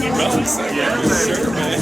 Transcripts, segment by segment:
Yeah, sure, man.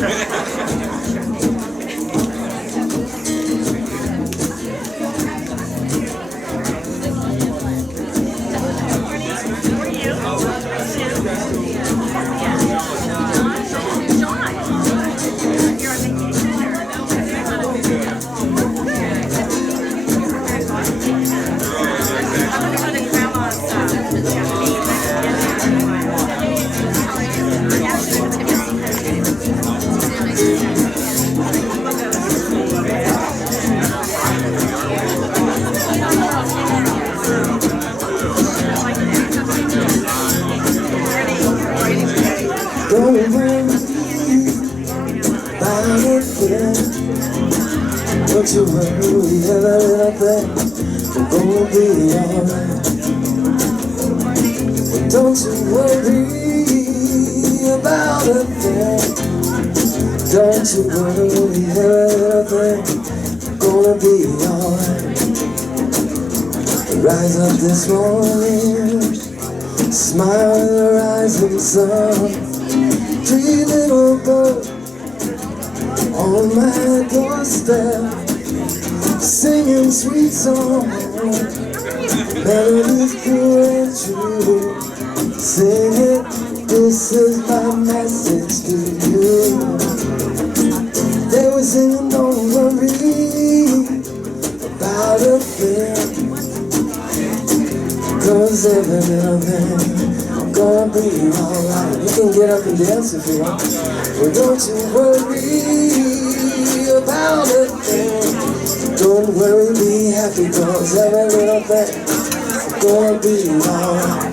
Don't worry about it, yeah. Don't you worry about anything. We're gonna be alright. Don't you worry about a thing. Don't you worry about anything. We're gonna be alright. Rise up this morning, smile in the rising sun. Three little birds on my doorstep, singing sweet songs, melodies pure and true. Sing it, this is my message to you. They were singing, don't worry about a thing, 'cause every little thing gonna be alright. You can get up and dance if you want. Well, don't you worry about a thing. Don't worry, be happy, 'cause every little thing gonna be alright.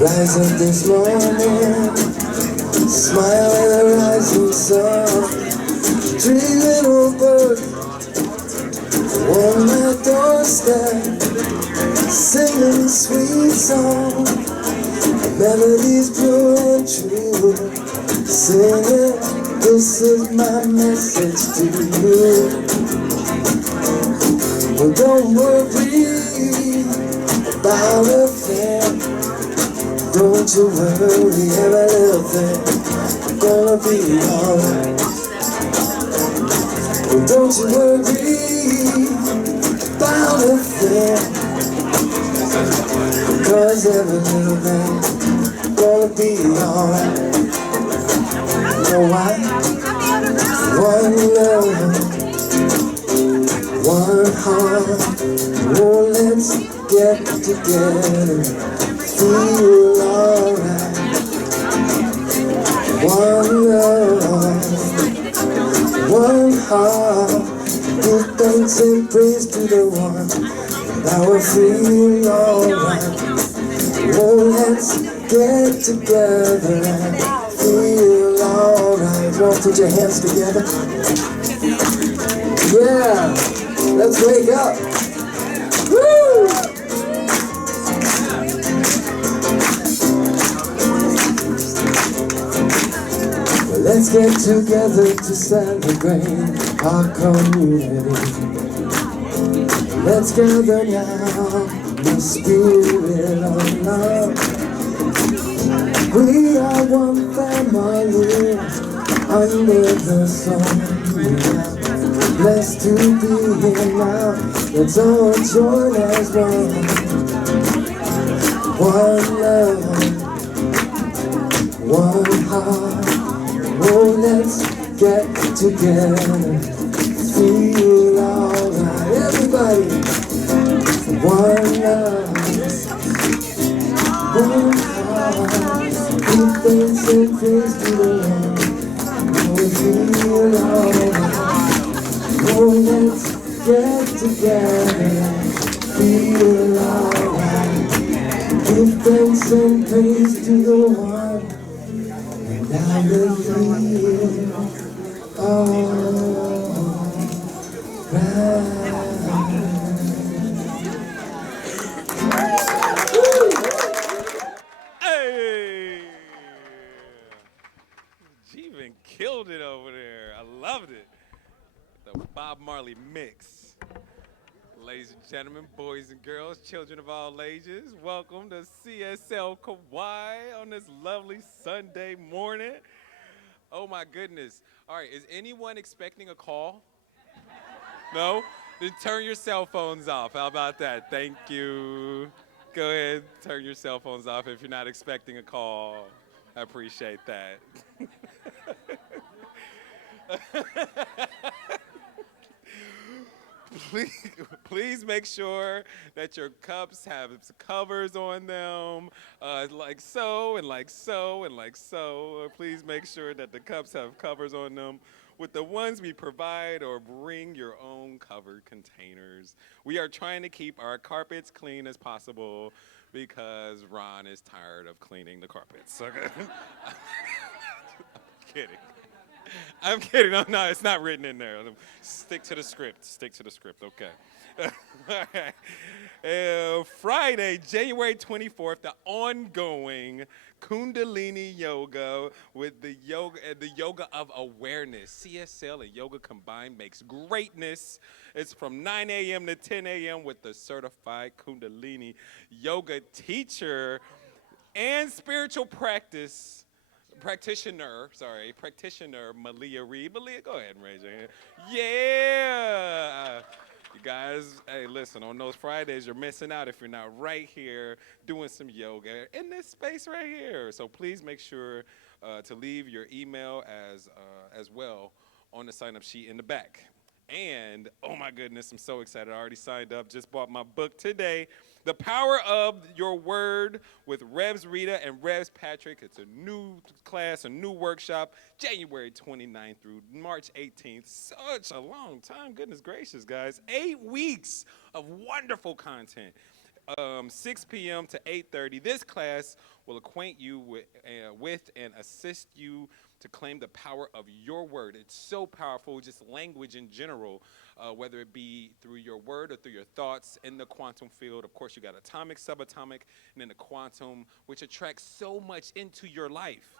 Rise up this morning, smile in the rising sun. Three little birds on my doorstep, singing sweet songs, melodies pure and true. Sing it, this is my message to you. Well, don't worry about a thing. Don't you worry, every little thing gonna be alright. Well, don't you worry about a thing, 'cause every little thing gonna be alright. You know why? One love, one heart. Oh, let's get together, feel alright. One love, one heart. Give thanks and praise to the one. Now we're feeling alright. Oh, let's get together and feel alright. Y'all put your hands together. Yeah, let's wake up. Woo! Well, let's get together to celebrate our community. Let's gather now, the spirit of love. We are one family under the sun. Blessed to be here now. Let's all join as one. One love, one heart. Oh, let's get together, feel alright. Everybody, one love, one heart. Give thanks and praise to the Lord. Oh, feel alright. Oh, let's get together, feel alright. Give thanks and praise to the one, and I will feel alright. Hey! Jeevan killed it over there. I loved it. The Bob Marley mix. Ladies and gentlemen, boys and girls, children of all ages, welcome to CSL Kauai on this lovely Sunday morning. Oh my goodness. All right, is anyone expecting a call? No? Then turn your cell phones off. How about that? Thank you. Go ahead, turn your cell phones off if you're not expecting a call. I appreciate that. please, please make sure that your cups have covers on them, like so and like so and like so. Please make sure that the cups have covers on them with the ones we provide, or bring your own covered containers. We are trying to keep our carpets clean as possible because Ron is tired of cleaning the carpets. Okay? I'm kidding. I'm kidding. No, it's not written in there. Stick to the script. Stick to the script. Okay. All right. Friday, January 24th, the ongoing Kundalini Yoga with the yoga of awareness. CSL and yoga combined makes greatness. It's from 9 a.m. to 10 a.m. with the certified Kundalini yoga teacher and spiritual practitioner, Malia Reed. Malia, go ahead and raise your hand. Yeah! You guys, hey, listen, on those Fridays, you're missing out if you're not right here doing some yoga in this space right here. So please make sure to leave your email as well on the sign-up sheet in the back. And, oh my goodness, I'm so excited. I already signed up, just bought my book today, The Power of Your Word with Revs Rita and Revs Patrick. It's a new class, a new workshop, January 29th through March 18th. Such a long time, goodness gracious, guys. 8 weeks of wonderful content. 6 p.m. to 8:30. This class will acquaint you with and assist you to claim the power of your word. It's so powerful, just language in general, whether it be through your word or through your thoughts in the quantum field. Of course, you got atomic, subatomic, and then the quantum, which attracts so much into your life,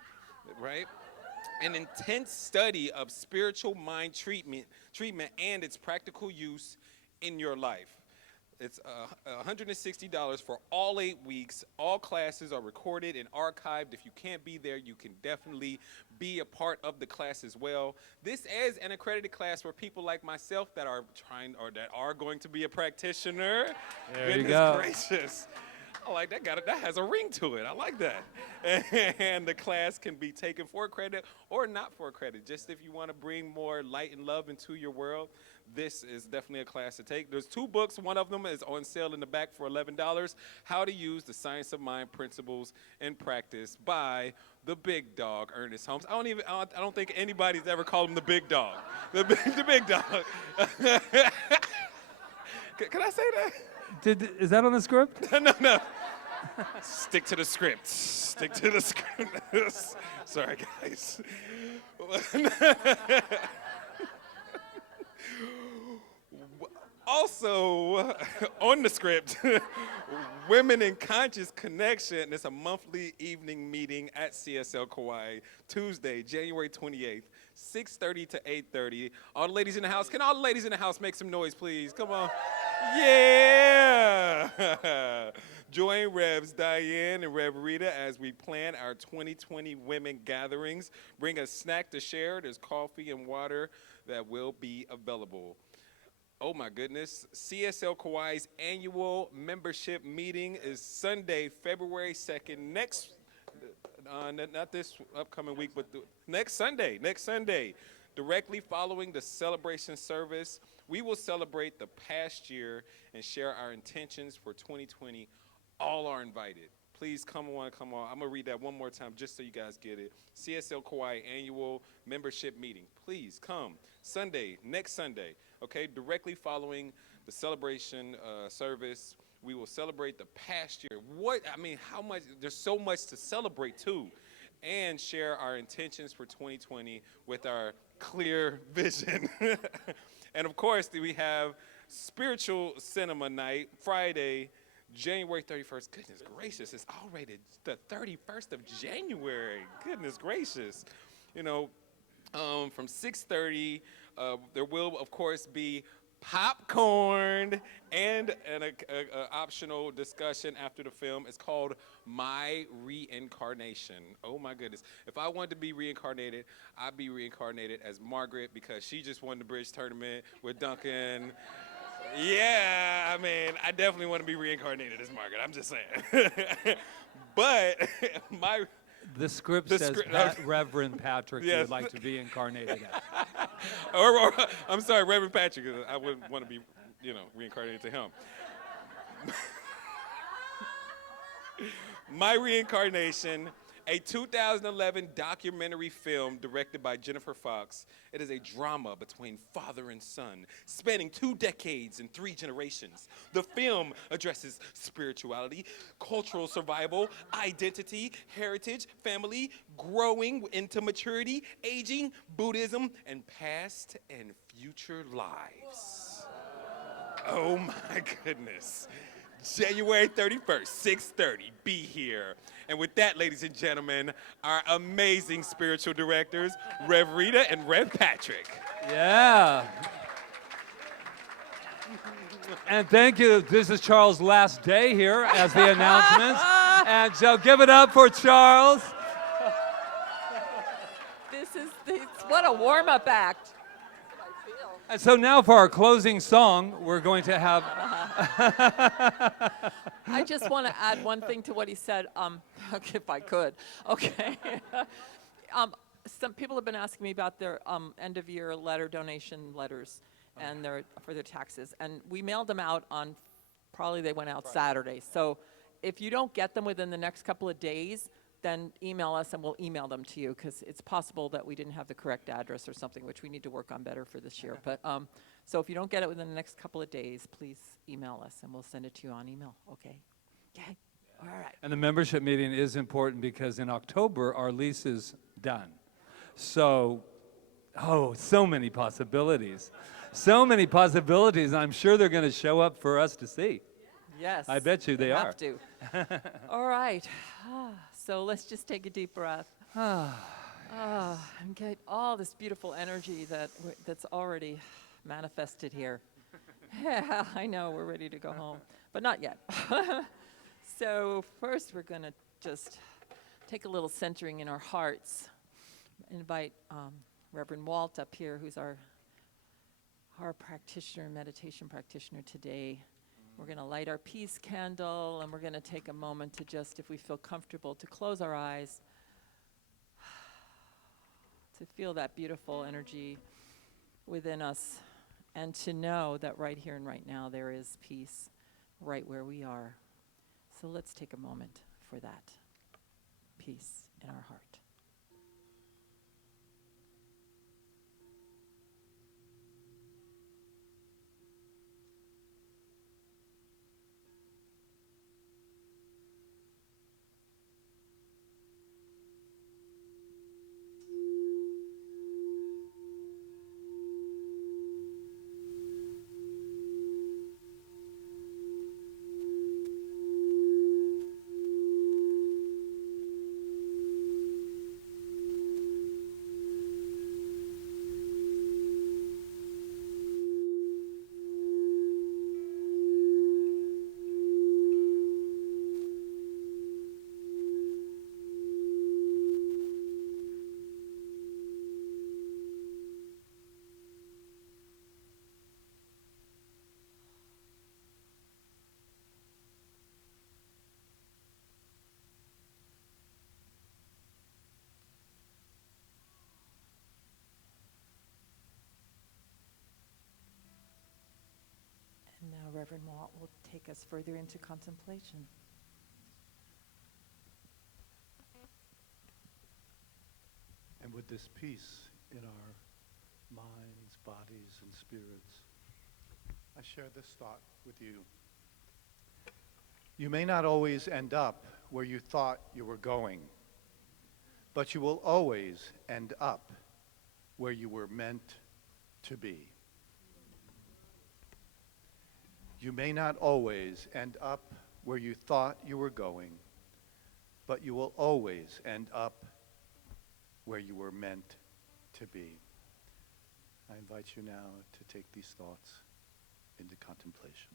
right? An intense study of spiritual mind treatment and its practical use in your life. It's $160 for all 8 weeks. All classes are recorded and archived. If you can't be there, you can definitely be a part of the class as well. This is an accredited class for people like myself that are trying or that are going to be a practitioner. There you go. Gracious. I like that. That has a ring to it. I like that. And the class can be taken for credit or not for credit. Just if you want to bring more light and love into your world, this is definitely a class to take. There's 2 books. One of them is on sale in the back for $11. How to Use the Science of Mind Principles in Practice by the big dog, Ernest Holmes. I don't think anybody's ever called him the big dog. The big dog. Can I say that? Is that on the script? No. Stick to the script. Stick to the script. Sorry, guys. Also, on the script, Women in Conscious Connection. It's a monthly evening meeting at CSL Kauai, Tuesday, January 28th, 6:30 to 8:30. All the ladies in the house, can all the ladies in the house make some noise, please? Come on. Yeah! Join Revs Diane and Rev Rita as we plan our 2020 women gatherings. Bring a snack to share. There's coffee and water that will be available. Oh my goodness. CSL Kauai's annual membership meeting is Sunday, February 2nd. Not this upcoming week, but next Sunday. Directly following the celebration service, we will celebrate the past year and share our intentions for 2020. All are invited. Please come on. I'm going to read that one more time just so you guys get it. CSL Kauai annual membership meeting. Please come. Next Sunday, okay? Directly following the celebration service, we will celebrate the past year. How much? There's so much to celebrate too. And share our intentions for 2020 with our clear vision. And of course, we have spiritual cinema night, Friday, January 31st. Goodness gracious, it's already the 31st of January. Goodness gracious. From 6:30, there will, of course, be popcorn, and a optional discussion after the film. It's called My Reincarnation. Oh my goodness. If I wanted to be reincarnated, I'd be reincarnated as Margaret because she just won the bridge tournament with Duncan. Yeah, I mean, I definitely want to be reincarnated as Margaret. I'm just saying. But my The script The says script- Reverend Patrick you Yes. would like to be incarnated as. or I'm sorry, Reverend Patrick. I wouldn't want to be, reincarnated to him. My Reincarnation, a 2011 documentary film directed by Jennifer Fox. It is a drama between father and son, spanning 2 decades and 3 generations. The film addresses spirituality, cultural survival, identity, heritage, family, growing into maturity, aging, Buddhism, and past and future lives. Oh my goodness. January 31st, 6:30, be here. And with that, ladies and gentlemen, our amazing spiritual directors, Rev Rita and Rev Patrick. Yeah. And thank you. This is Charles' last day here as the announcements. And so give it up for Charles. What a warm-up act. And so now for our closing song, we're going to have. I just want to add one thing to what he said, if I could. Okay. Some people have been asking me about their end-of-year donation letters, and for their taxes. And we mailed them out on, probably they went out Saturday. So if you don't get them within the next couple of days, then email us and we'll email them to you, because it's possible that we didn't have the correct address or something, which we need to work on better for this year. But so if you don't get it within the next couple of days, please email us and we'll send it to you on email. Okay? Okay? All right. And the membership meeting is important because in October, our lease is done. So, so many possibilities. So many possibilities. I'm sure they're going to show up for us to see. Yes. I bet you they are. Have to. All right. So let's just take a deep breath. And get all this beautiful energy that's already manifested here. Yeah, I know, we're ready to go home, but not yet. So first we're going to just take a little centering in our hearts. Invite Reverend Walt up here, who's our practitioner, meditation practitioner today. We're going to light our peace candle, and we're going to take a moment to just, if we feel comfortable, to close our eyes, to feel that beautiful energy within us, and to know that right here and right now there is peace right where we are. So let's take a moment for that peace in our heart. And now Reverend Walt will take us further into contemplation. And with this peace in our minds, bodies, and spirits, I share this thought with you. You may not always end up where you thought you were going, but you will always end up where you were meant to be. You may not always end up where you thought you were going, but you will always end up where you were meant to be. I invite you now to take these thoughts into contemplation.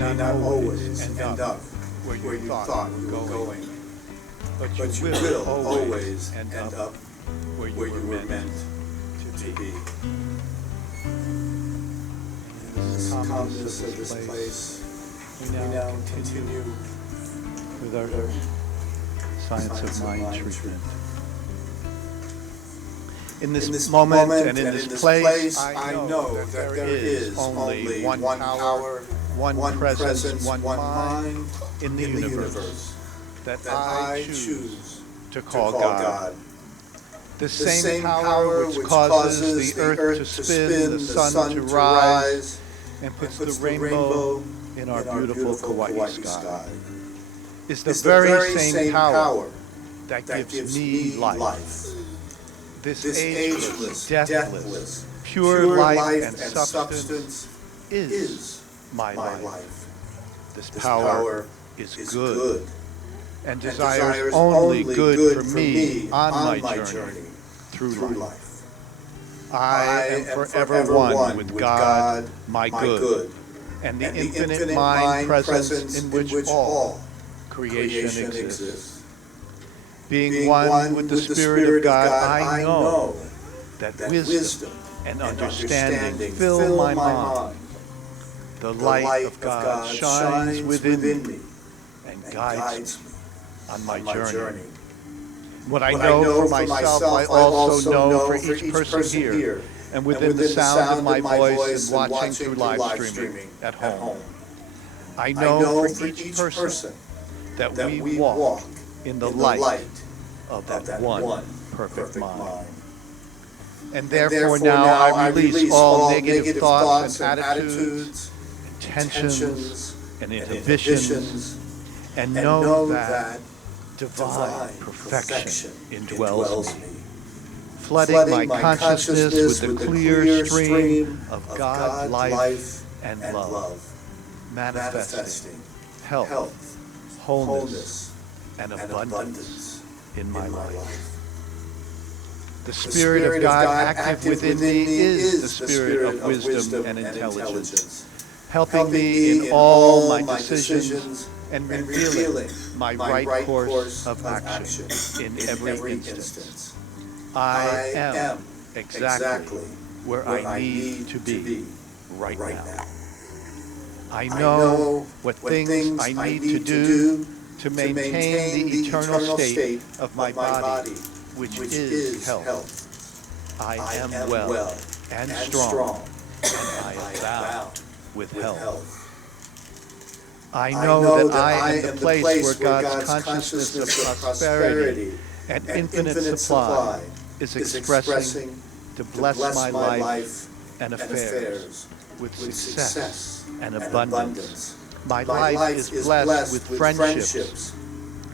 may not always end up where you thought you were going, but you will always end up where you were meant to be. In this calmness of this place, we now continue with our Science of Mind treatment. In this moment and in this place, I know that there is only one power, one presence, one mind in the universe that I choose to call God. The same power which causes the earth to spin, the sun to rise, and puts the rainbow in our beautiful Kaua'i sky, is the very same power that gives me life. This ageless, deathless, pure life and substance is my life. This power is good and desires only good for me on my journey through life. I am forever one with God, my good, and the infinite mind presence in which all creation exists. Being one with the Spirit of God, I know that wisdom and understanding fill my mind. The light of God shines within me and guides me on my journey. What I know for myself, I also know for each person here, and within the sound of my voice and watching through live streaming at home. I know for each person that we walk in the light of that one perfect mind. And therefore now I release all negative thoughts and attitudes, intentions, and inhibitions, and know that divine perfection indwells me, flooding my consciousness with the clear stream of God, life, and love, manifesting health, wholeness, and abundance in my life. The Spirit of God active within me is the Spirit of wisdom and intelligence, helping me in all my decisions and revealing my right course of action in every instance. I am exactly where I need to be right now. I know what things I need to do to maintain the eternal state of my body, which is health. I am well and strong, and I abound with health. I know that I am the place where God's consciousness of prosperity and infinite supply is expressing to bless my life and affairs with success and abundance. My life is blessed with friendships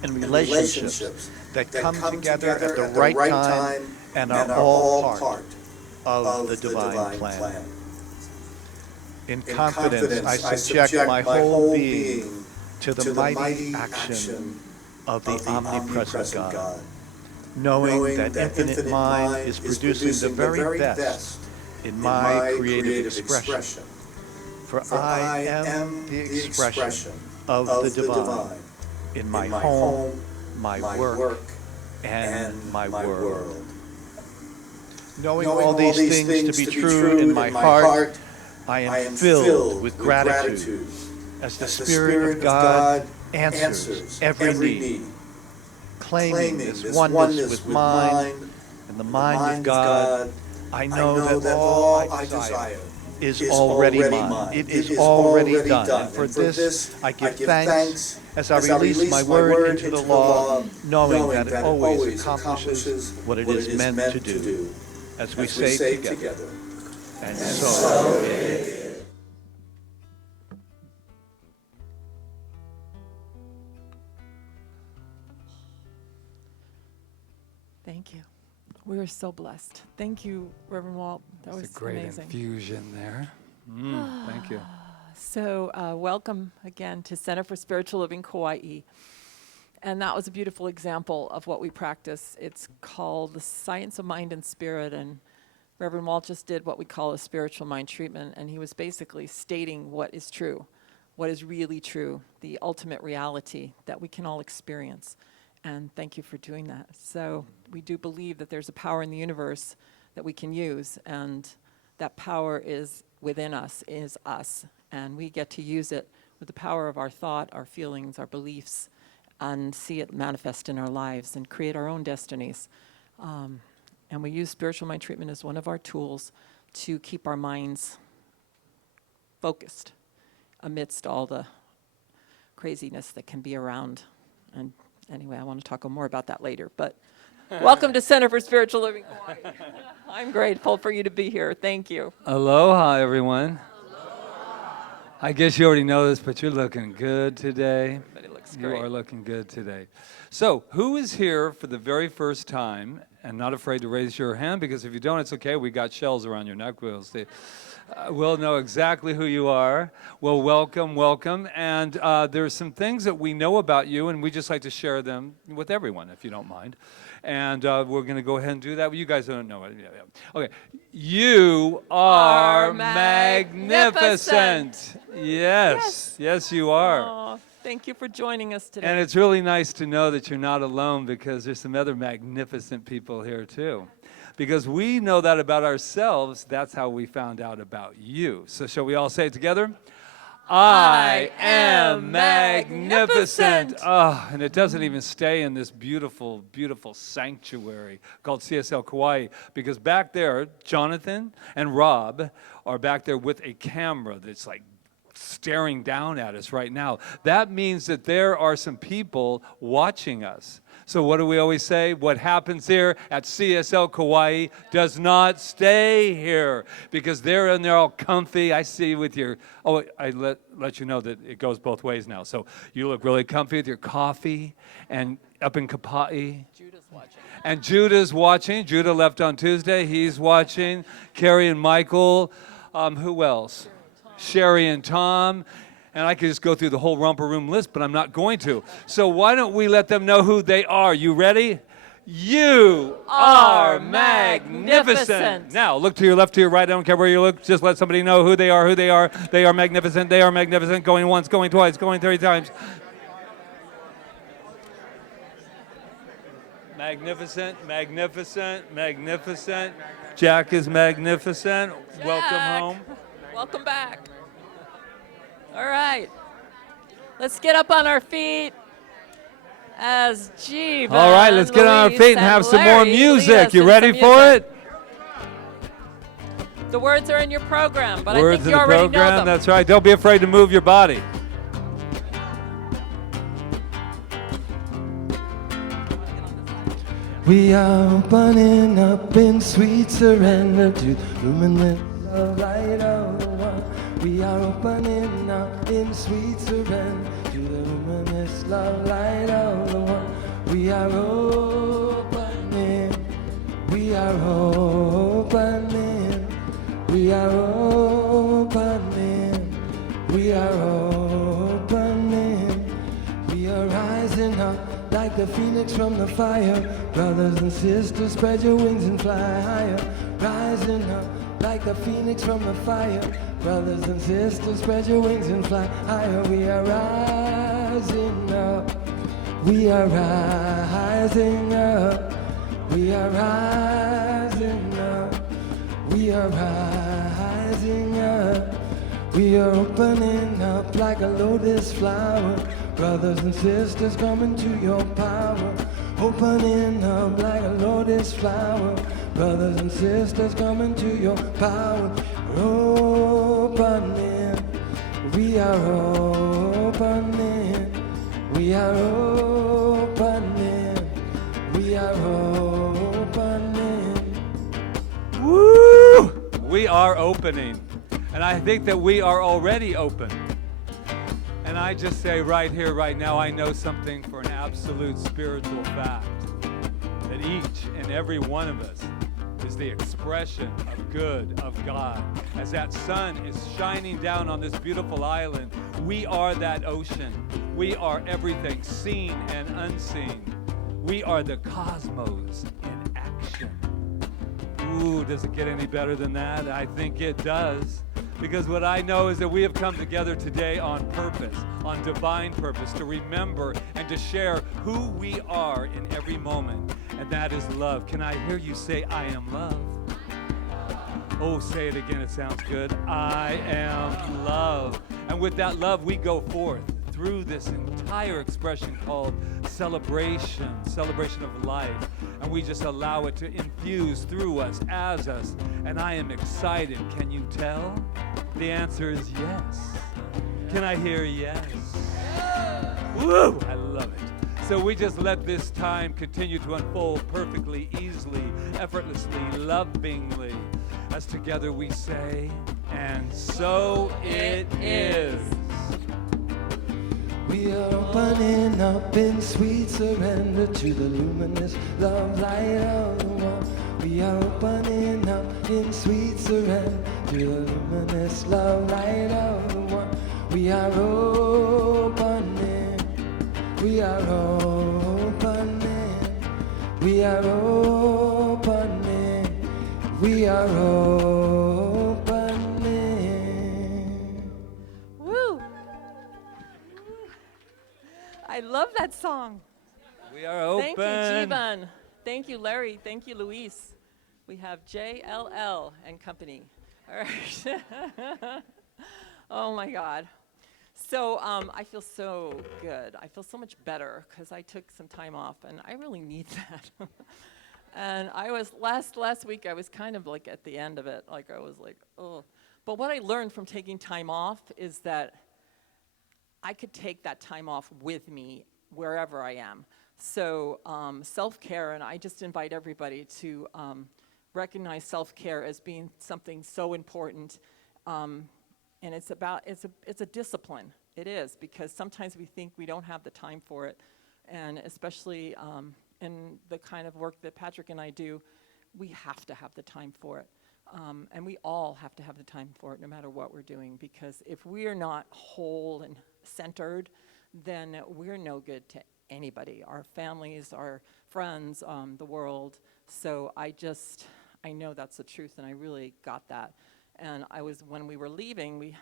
and relationships that come together at the right time and are all part of the divine plan. In confidence, I subject my whole being to the mighty action of the omnipresent God, knowing that infinite mind is producing the very best in my creative expression. For I am the expression of the divine in my home, my work, and my world. Knowing all these things to be true in my heart, I am filled with gratitude as the Spirit of God answers every need, claiming this oneness with mine and the mind of God. I know that all I desire is already mine. It is already done. And for this, I give thanks as I release my word into the law, knowing that it always accomplishes what it is meant to do, as we say together. And so it is. Thank you. We are so blessed. Thank you, Reverend Walt. That was It's a great amazing. infusion there. Thank you. So welcome again to Center for Spiritual Living Kauai. And that was a beautiful example of what we practice. It's called the Science of Mind and Spirit. And Reverend Walt just did what we call a spiritual mind treatment. And he was basically stating what is true, what is really true, the ultimate reality that we can all experience. And thank you for doing that. So we do believe that there's a power in the universe that we can use. And that power is within us, is us. And we get to use it with the power of our thought, our feelings, our beliefs, and see it manifest in our lives and create our own destinies. And we use spiritual mind treatment as one of our tools to keep our minds focused amidst all the craziness that can be around. And anyway, I want to talk more about that later. But welcome to Center for Spiritual Living Kauai. I'm grateful for you to be here. Thank you. Aloha, everyone. I guess you already know this, but you're looking good today. Everybody looks You great. are looking good today. So, who is here for the very first time and not afraid to raise your hand? Because if you don't, it's okay. We got shells around your neck. We'll see. We'll know exactly who you are. Well, welcome. And there's some things that we know about you, and we just like to share them with everyone, if you don't mind. And we're going to go ahead and do that. Well, you guys don't know it. Okay. You are magnificent. Yes, you are. Aw, thank you for joining us today. And it's really nice to know that you're not alone, because there's some other magnificent people here too. Because we know that about ourselves, that's how we found out about you. So shall we all say it together? I am magnificent. Oh, and it doesn't even stay in this beautiful, beautiful sanctuary called CSL Kauai, because back there, Jonathan and Rob are back there with a camera that's like staring down at us right now. That means that there are some people watching us. So what do we always say? What happens here at CSL Kauai does not stay here, because they're in there all comfy. I see with your, oh, I let you know that it goes both ways now. So you look really comfy with your coffee, and up in Kaua'i. Judah's watching. And Judah's watching. Judah left on Tuesday. He's watching. Carrie and Michael. Who else? Sherry and Tom. And I could just go through the whole romper room list, but I'm not going to. So why don't we let them know who they are? You ready? You are magnificent. Now, look to your left, to your right. I don't care where you look. Just let somebody know who they are, who they are. They are magnificent. They are magnificent. Going once, going twice, going 30 times. Magnificent, magnificent, magnificent. Jack is magnificent. Jack. Welcome home. Welcome back. All right. Let's get up on our feet as Jeevan, All right, let's get on our Luis, feet and have some more Larry lead music. us You in ready some for music. it? The words are in your program, but Words I think in you the already know program. them. That's right. Don't be afraid to move your body. We are opening up in sweet surrender to the luminous love light of the one. We are opening up in sweet surrender to the luminous love light of the one. We are opening, we are opening, we are opening, we are opening. We are rising up like the phoenix from the fire. Brothers and sisters, spread your wings and fly higher. Rising up like the phoenix from the fire. Brothers and sisters, spread your wings and fly higher. We are rising up. We are rising up. We are rising up. We are rising up. We are opening up like a lotus flower. Brothers and sisters, come into your power. Opening up like a lotus flower. Brothers and sisters, come into your power. Opening, we are opening, we are opening, we are opening. Woo! We are opening. And I think that we are already open. And I just say right here, right now, I know something for an absolute spiritual fact. That each and every one of us is the expression of good of God. As that sun is shining down on this beautiful island, we are that ocean. We are everything, seen and unseen. We are the cosmos in action. Ooh, does it get any better than that? I think it does. Because what I know is that we have come together today on purpose, on divine purpose, to remember and to share who we are in every moment. And that is love. Can I hear you say, I am love? Oh, say it again. It sounds good. I am love. And with that love, we go forth through this entire expression called celebration of life. And we just allow it to infuse through us, as us. And I am excited. Can you tell? The answer is yes. Can I hear yes? Woo! I love it. So we just let this time continue to unfold perfectly, easily, effortlessly, lovingly. As together we say, and so it is. We are opening up in sweet surrender to the luminous love light of the one. We are opening up in sweet surrender to the luminous love light of the one. We are opening, we are opening, we are opening, we are opening. Woo! I love that song. We are open. Thank you, Jeevan. Thank you, Larry. Thank you, Luis. We have JLL and company. All right. Oh my God. So I feel so good. I feel so much better because I took some time off, and I really need that. And I was last week. I was kind of like at the end of it. Like I was like, oh. But what I learned from taking time off is that I could take that time off with me wherever I am. So self-care, and I just invite everybody to recognize self-care as being something so important. And it's a discipline. It is, because sometimes we think we don't have the time for it. And especially in the kind of work that Patrick and I do, we have to have the time for it. And we all have to have the time for it no matter what we're doing, because if we are not whole and centered, then we're no good to anybody, our families, our friends, the world. So I know that's the truth, and I really got that. And when we were leaving,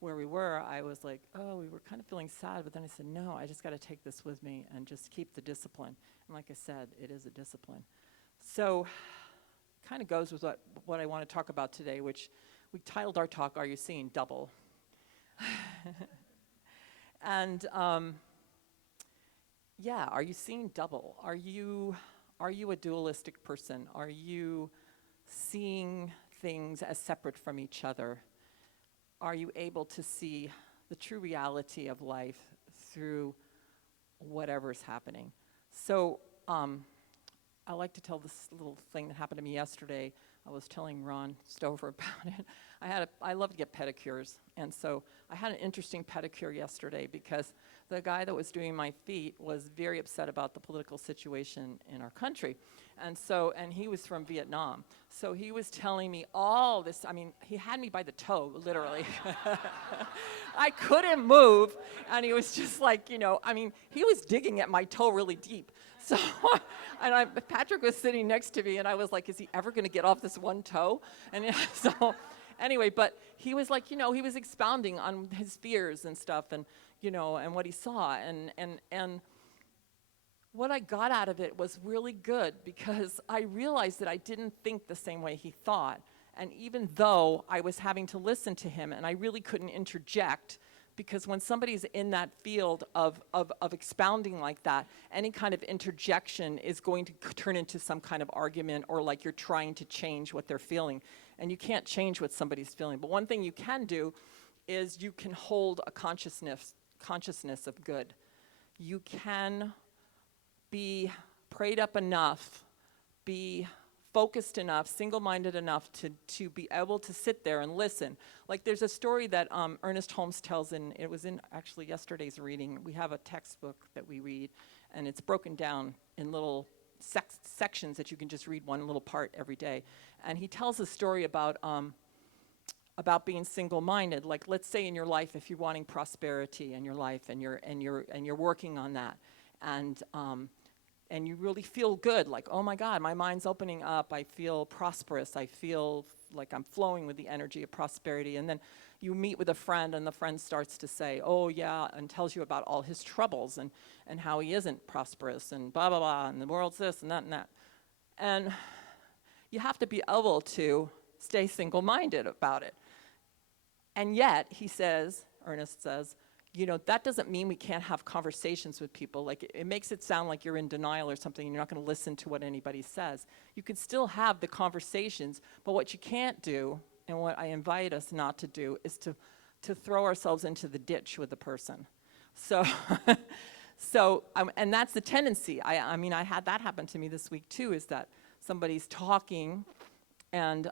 where we were, I was like, oh, we were kind of feeling sad, but then I said, no, I just got to take this with me and just keep the discipline. And like I said, it is a discipline. So kind of goes with what I want to talk about today, which we titled our talk, Are You Seeing Double? And yeah, are you seeing double? Are you a dualistic person? Are you seeing things as separate from each other? Are you able to see the true reality of life through whatever's happening? So I like to tell this little thing that happened to me yesterday. I was telling Ron Stover about it. I love to get pedicures, and so I had an interesting pedicure yesterday because the guy that was doing my feet was very upset about the political situation in our country. And he was from Vietnam. So he was telling me all this. I mean, he had me by the toe, literally. I couldn't move, and he was just like, he was digging at my toe really deep. So, Patrick was sitting next to me, and I was like, is he ever going to get off this one toe? And so, anyway, but he was like, he was expounding on his fears and stuff, and what he saw, and what I got out of it was really good, because I realized that I didn't think the same way he thought, and even though I was having to listen to him, and I really couldn't interject, because when somebody's in that field of expounding like that, any kind of interjection is going to turn into some kind of argument, or like you're trying to change what they're feeling. And you can't change what somebody's feeling. But one thing you can do is you can hold a consciousness of good. You can be prayed up enough, be focused enough, single-minded enough to be able to sit there and listen. Like there's a story that Ernest Holmes tells, it was in actually yesterday's reading. We have a textbook that we read, and it's broken down in little sections that you can just read one little part every day. And he tells a story about being single-minded. Like, let's say in your life, if you're wanting prosperity in your life, and you're working on that, and you really feel good, like, oh my God, my mind's opening up, I feel prosperous, I feel like I'm flowing with the energy of prosperity. And then you meet with a friend, and the friend starts to say, oh yeah, and tells you about all his troubles and how he isn't prosperous, and blah, blah, blah, and the world's this and that and that. And you have to be able to stay single-minded about it. And yet, Ernest says, that doesn't mean we can't have conversations with people. Like, it makes it sound like you're in denial or something, and you're not going to listen to what anybody says. You can still have the conversations, but what you can't do, and what I invite us not to do, is to throw ourselves into the ditch with the person. So, and that's the tendency. I mean, I had that happen to me this week too, is that somebody's talking, and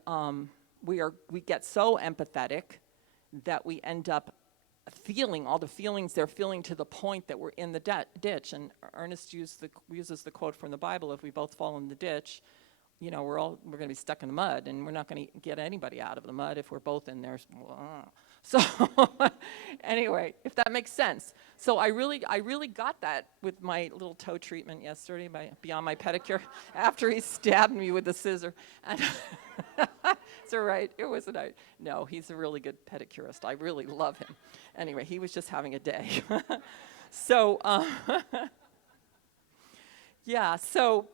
we get so empathetic that we end up feeling all the feelings they're feeling, to the point that we're in the ditch. And Ernest uses the quote from the Bible: if we both fall in the ditch, we're going to be stuck in the mud, and we're not going to get anybody out of the mud if we're both in there. So anyway, if that makes sense. So I really got that with my little toe treatment yesterday, beyond my pedicure, after he stabbed me with the scissor. And it's all right. It wasn't. No, he's a really good pedicurist. I really love him. Anyway, he was just having a day. So yeah. So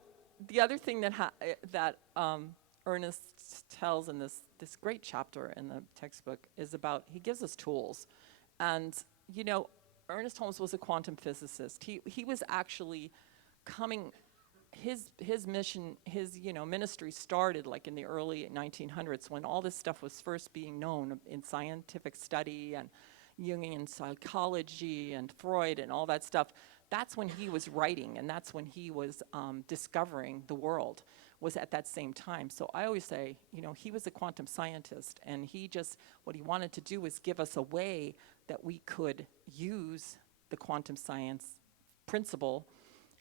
the other thing that Ernest tells in this great chapter in the textbook is about, he gives us tools. And Ernest Holmes was a quantum physicist. He was actually coming, his mission, his ministry started like in the early 1900s, when all this stuff was first being known in scientific study and Jungian psychology and Freud and all that stuff. That's when he was writing, and that's when he was discovering the world, was at that same time. So I always say, you know, he was a quantum scientist, and what he wanted to do was give us a way that we could use the quantum science principle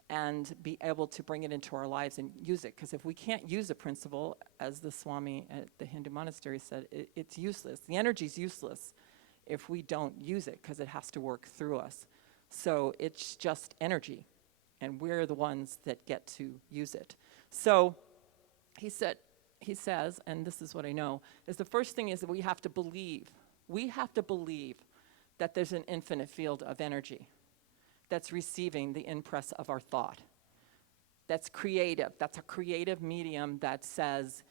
and be able to bring it into our lives and use it. Because if we can't use a principle, as the Swami at the Hindu monastery said, it's useless. The energy's useless if we don't use it, because it has to work through us. So it's just energy, and we're the ones that get to use it. So he says, and this is what I know, is the first thing is that we have to believe. We have to believe that there's an infinite field of energy that's receiving the impress of our thought. That's creative. That's a creative medium that says,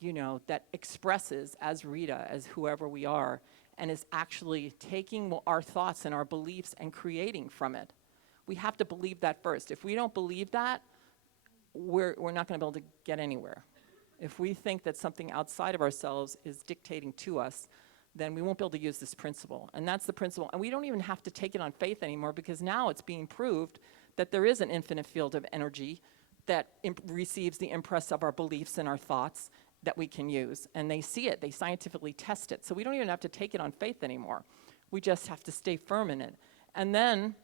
you know, that expresses as Rita, as whoever we are, and is actually taking our thoughts and our beliefs and creating from it. We have to believe that first. If we don't believe that, we're not going to be able to get anywhere. If we think that something outside of ourselves is dictating to us, then we won't be able to use this principle. And that's the principle. And we don't even have to take it on faith anymore, because now it's being proved that there is an infinite field of energy that receives the impress of our beliefs and our thoughts that we can use. And they see it, they scientifically test it. So we don't even have to take it on faith anymore. We just have to stay firm in it. And then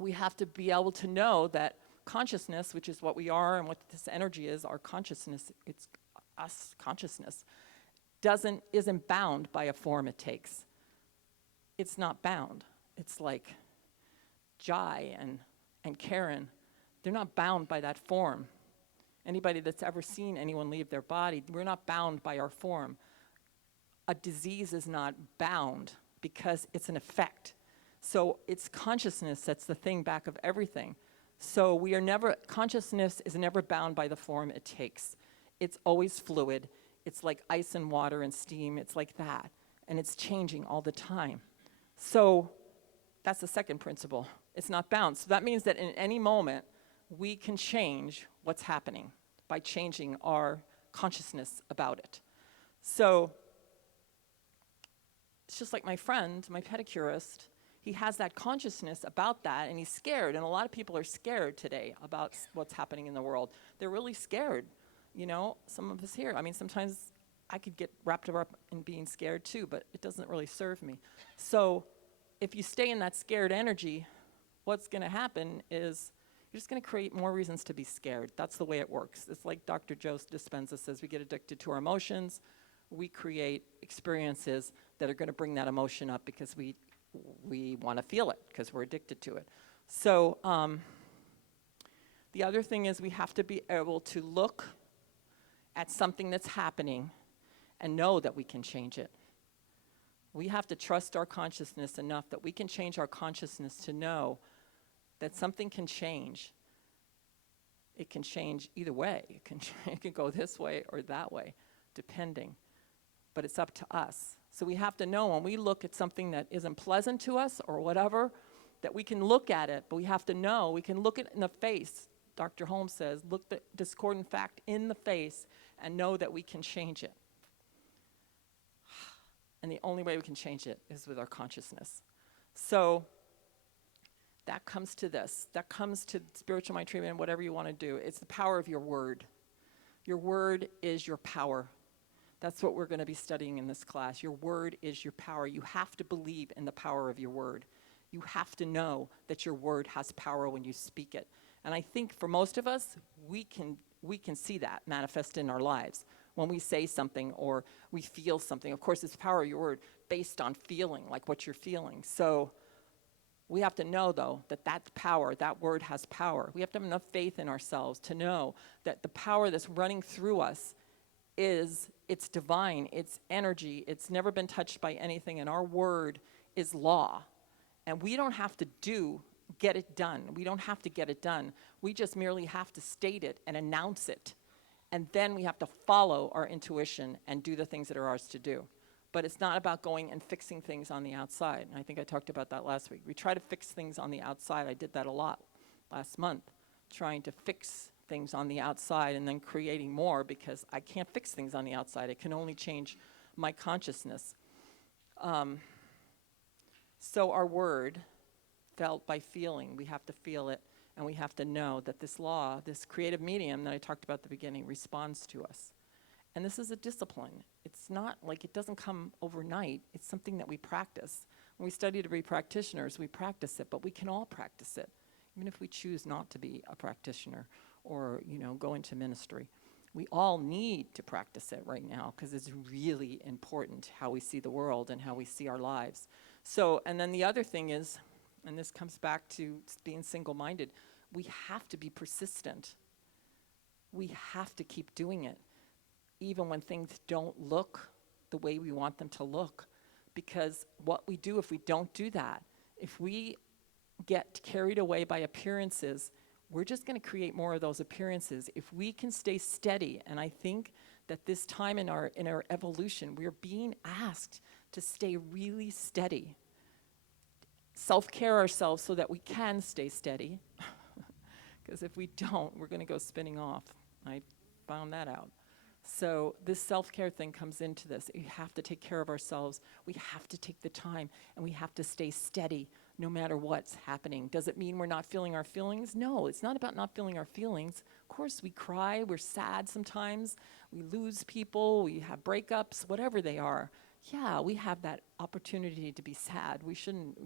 we have to be able to know that consciousness, which is what we are and what this energy is, our consciousness, it's us consciousness, isn't bound by a form it takes. It's not bound. It's like Jai and Karen, they're not bound by that form. Anybody that's ever seen anyone leave their body, we're not bound by our form. A disease is not bound because it's an effect. So it's consciousness that's the thing back of everything. So consciousness is never bound by the form it takes. It's always fluid. It's like ice and water and steam. It's like that. And it's changing all the time. So that's the second principle. It's not bound. So that means that in any moment, we can change what's happening by changing our consciousness about it. So it's just like my friend, my pedicurist, he has that consciousness about that, and he's scared. And a lot of people are scared today about what's happening in the world. They're really scared. You know, some of us here, I mean, sometimes I could get wrapped up in being scared too, but it doesn't really serve me. So if you stay in that scared energy, what's going to happen is you're just going to create more reasons to be scared. That's the way it works. It's like Dr. Joe Dispenza says, we get addicted to our emotions. We create experiences that are going to bring that emotion up because we want to feel it because we're addicted to it. So the other thing is we have to be able to look at something that's happening and know that we can change it. We have to trust our consciousness enough that we can change our consciousness to know that something can change. It can change either way. It can go this way or that way, depending. But it's up to us. So we have to know when we look at something that isn't pleasant to us or whatever, that we can look at it, but we have to know, we can look it in the face. Dr. Holmes says, look the discordant fact in the face and know that we can change it. And the only way we can change it is with our consciousness. So that comes to this. That comes to spiritual mind treatment, whatever you want to do. It's the power of your word. Your word is your power. That's what we're going to be studying in this class. Your word is your power. You have to believe in the power of your word. You have to know that your word has power when you speak it. And I think for most of us, we can see that manifest in our lives. When we say something or we feel something, of course, it's the power of your word based on feeling, like what you're feeling. So we have to know, though, that that's power, that word has power. We have to have enough faith in ourselves to know that the power that's running through us it's divine, it's energy, it's never been touched by anything, and our word is law. And we don't have to get it done. We don't have to get it done. We just merely have to state it and announce it. And then we have to follow our intuition and do the things that are ours to do. But it's not about going and fixing things on the outside. And I think I talked about that last week. We try to fix things on the outside. I did that a lot last month, trying to fix things on the outside and then creating more, because I can't fix things on the outside. I can only change my consciousness. So our word felt by feeling. We have to feel it, and we have to know that this law, this creative medium that I talked about at the beginning, responds to us. And this is a discipline. It's not like it doesn't come overnight. It's something that we practice. When we study to be practitioners, we practice it, but we can all practice it, even if we choose not to be a practitioner or, go into ministry. We all need to practice it right now because it's really important how we see the world and how we see our lives. So, and then the other thing is, and this comes back to being single-minded, we have to be persistent. We have to keep doing it, even when things don't look the way we want them to look. Because what we do if we don't do that, if we get carried away by appearances, we're just going to create more of those appearances. If we can stay steady, and I think that this time in our evolution, we're being asked to stay really steady. Self-care ourselves so that we can stay steady. Because if we don't, we're going to go spinning off. I found that out. So this self-care thing comes into this. We have to take care of ourselves. We have to take the time, and we have to stay steady no matter what's happening. Does it mean we're not feeling our feelings? No, it's not about not feeling our feelings. Of course, we cry, we're sad sometimes, we lose people, we have breakups, whatever they are. Yeah, we have that opportunity to be sad. We shouldn't,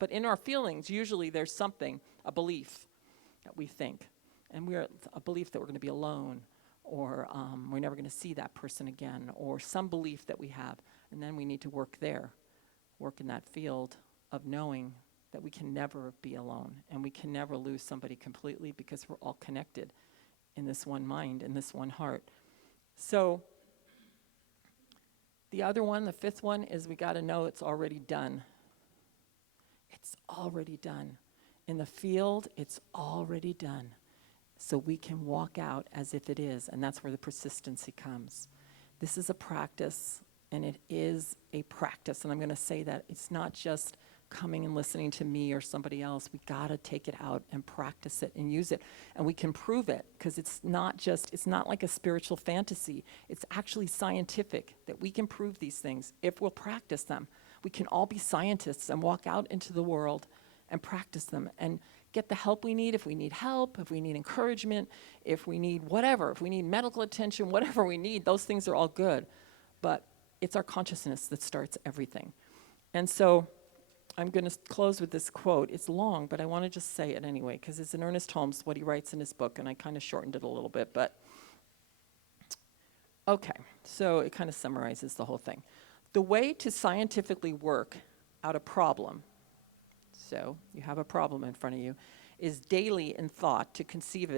but in our feelings, usually there's something, a belief that we think. And we're a belief that we're going to be alone, or we're never going to see that person again, or some belief that we have. And then we need to work there, work in that field of knowing that we can never be alone, and we can never lose somebody completely because we're all connected in this one mind, in this one heart. So the other one, the fifth one, is we got to know it's already done. It's already done. In the field, it's already done. So we can walk out as if it is, and that's where the persistency comes. This is a practice, and it is a practice, and I'm going to say that it's not just coming and listening to me or somebody else. We got to take it out and practice it and use it, and we can prove it, because it's not like a spiritual fantasy. It's actually scientific that we can prove these things if we'll practice them. We can all be scientists and walk out into the world and practice them and get the help we need if we need help, if we need encouragement, if we need whatever, if we need medical attention, whatever we need, those things are all good. But it's our consciousness that starts everything. And so I'm going to close with this quote. It's long, but I want to just say it anyway, because it's in Ernest Holmes, what he writes in his book, and I kind of shortened it a little bit, but okay, so it kind of summarizes the whole thing. The way to scientifically work out a problem, so you have a problem in front of you, is daily in thought to conceive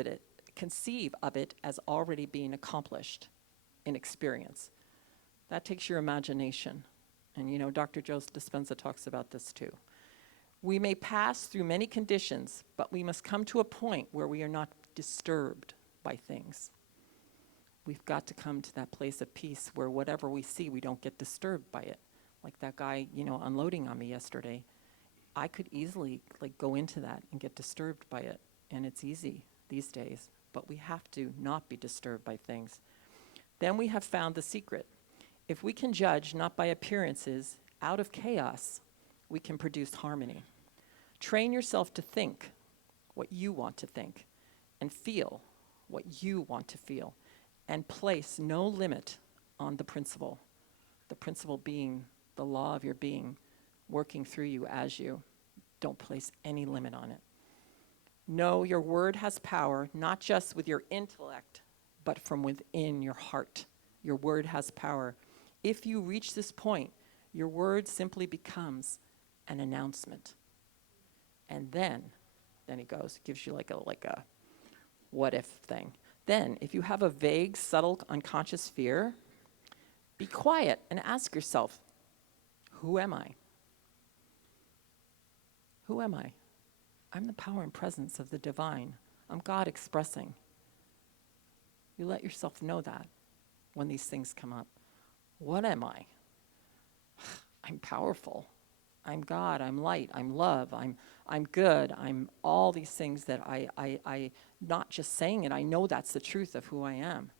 of it as already being accomplished in experience. That takes your imagination. And Dr. Joe Dispenza talks about this too. We may pass through many conditions, but we must come to a point where we are not disturbed by things. We've got to come to that place of peace where whatever we see, we don't get disturbed by it. Like that guy, unloading on me yesterday. I could easily go into that and get disturbed by it, and it's easy these days, but we have to not be disturbed by things. Then we have found the secret. If we can judge not by appearances, out of chaos, we can produce harmony. Train yourself to think what you want to think and feel what you want to feel, and place no limit on the principle being the law of your being working through you as you. Don't place any limit on it. Know your word has power, not just with your intellect, but from within your heart. Your word has power. If you reach this point, your word simply becomes an announcement. And then he goes, gives you like a what if thing. Then, if you have a vague, subtle, unconscious fear, be quiet and ask yourself, who am I? Who am I? I'm the power and presence of the divine. I'm God expressing. You let yourself know that when these things come up. What am I? I'm powerful. I'm God. I'm light. I'm love. I'm good. I'm all these things that I not just saying it. I know that's the truth of who I am.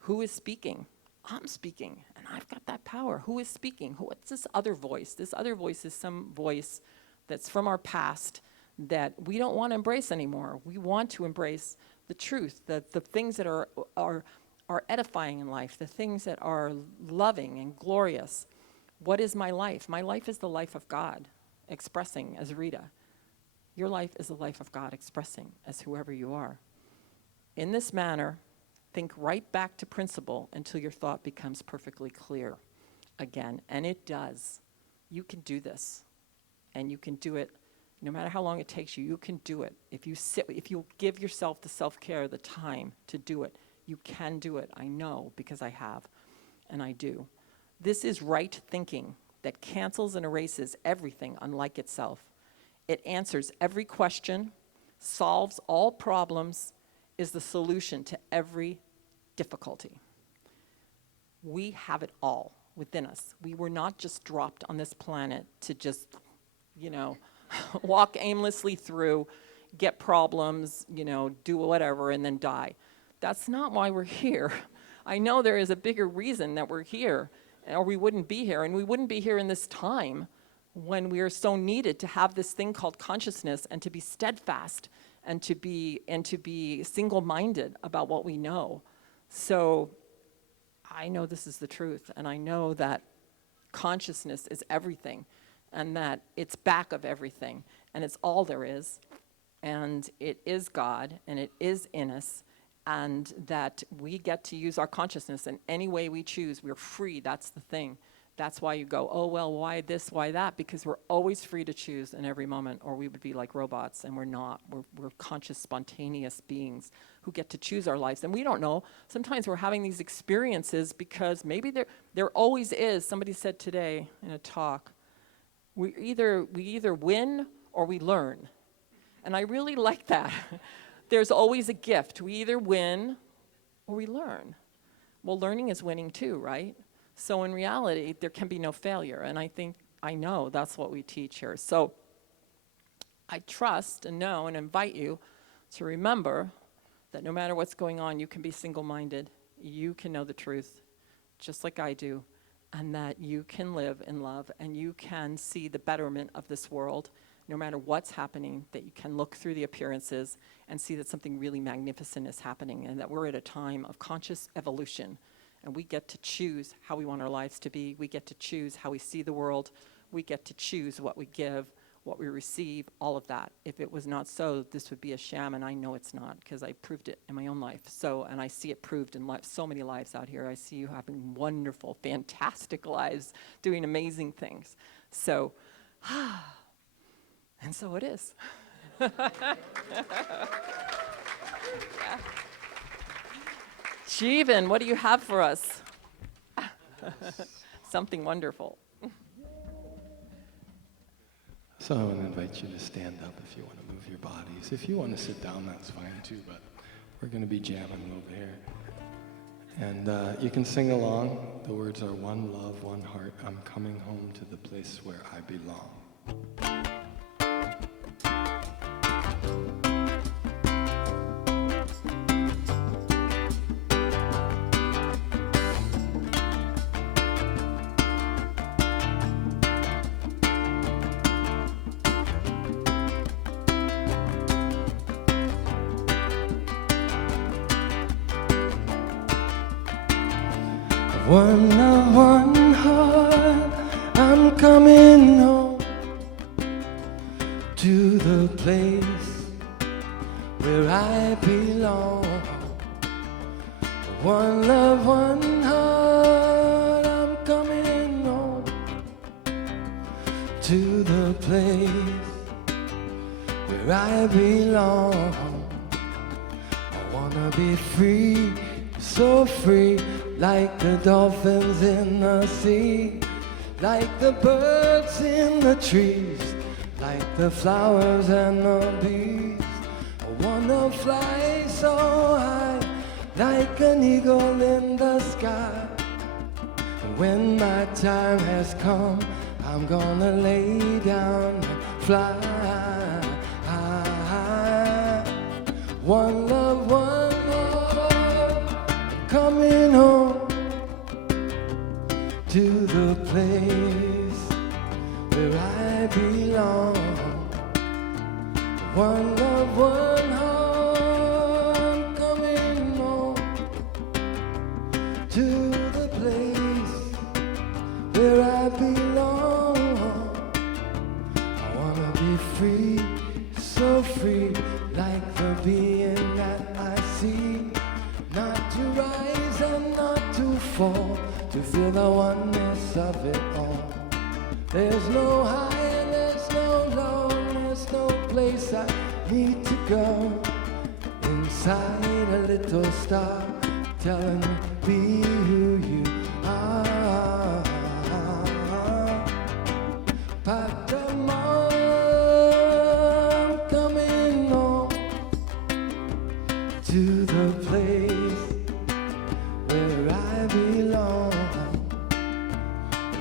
Who is speaking? I'm speaking, and I've got that power. Who is speaking? What's this other voice? This other voice is some voice that's from our past that we don't want to embrace anymore. We want to embrace the truth, the things that are edifying in life, the things that are loving and glorious. What is my life? My life is the life of God, expressing as Rita. Your life is the life of God, expressing as whoever you are. In this manner, think right back to principle until your thought becomes perfectly clear again. And it does. You can do this. And you can do it no matter how long it takes you. You can do it. If you give yourself the self-care, the time to do it, you can do it. I know because I have, and I do. This is right thinking that cancels and erases everything unlike itself. It answers every question, solves all problems, is the solution to every difficulty. We have it all within us. We were not just dropped on this planet to just, walk aimlessly through, get problems, do whatever, and then die. That's not why we're here. I know there is a bigger reason that we're here, or we wouldn't be here, and we wouldn't be here in this time when we are so needed to have this thing called consciousness and to be steadfast and to be single-minded about what we know. So I know this is the truth, and I know that consciousness is everything, and that it's back of everything, and it's all there is, and it is God, and it is in us, and that we get to use our consciousness in any way we choose. We're free. That's the thing. That's why you go, oh, well, why this, why that? Because we're always free to choose in every moment, or we would be like robots, and we're not. We're conscious, spontaneous beings who get to choose our lives. And we don't know. Sometimes we're having these experiences because maybe there always is. Somebody said today in a talk, we either win or we learn. And I really like that. There's always a gift. We either win or we learn. Well, learning is winning too, right? So in reality, there can be no failure. And I know that's what we teach here. So I trust and know and invite you to remember that no matter what's going on, you can be single-minded. You can know the truth, just like I do, and that you can live in love and you can see the betterment of this world. No matter what's happening, that you can look through the appearances and see that something really magnificent is happening, and that we're at a time of conscious evolution, and we get to choose how we want our lives to be. We get to choose how we see the world. We get to choose what we give, what we receive, all of that. If it was not so, this would be a sham, and I know it's not, because I proved it in my own life. So, and I see it proved in so many lives out here. I see you having wonderful, fantastic lives, doing amazing things. So, and so it is. Yeah. Jeevan, what do you have for us? Something wonderful. So I want to invite you to stand up if you want to move your bodies. If you want to sit down, that's fine too, but we're going to be jamming over here. And you can sing along. The words are one love, one heart. I'm coming home to the place where I belong. One love, one heart, I'm coming home to the place where I belong. One love, one heart, I'm coming home to the place where I belong. I wanna be free, so free, like the dolphins in the sea, like the birds in the trees, like the flowers and the bees. I wanna fly so high, like an eagle in the sky. And when my time has come, I'm gonna lay down and fly. One love, one heart, coming home to the place where I belong. One love, one heart, coming home to the place where I belong. I wanna be free, so free, like the being that I see. Not to rise and not to fall, to feel the oneness of it all. There's no high and there's no low, there's no place I need to go. Inside a little star telling me be who you are. Pacamon, coming home to the place where I belong.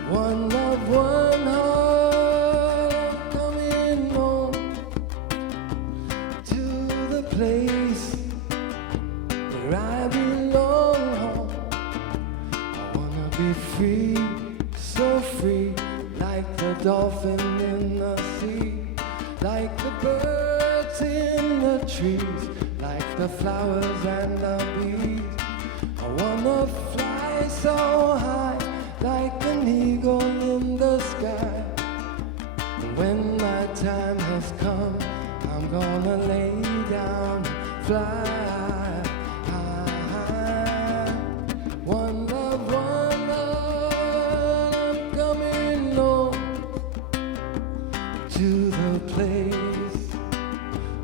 One love, one heart, coming home to the place where I belong. I wanna be free, so free, like the dolphin in the sea, like the birds in the trees, like the flowers and the bees. I wanna fly so high, like an eagle in the sky. And when my time has come, I'm gonna lay down and fly high. One love, one love, I'm coming home to the place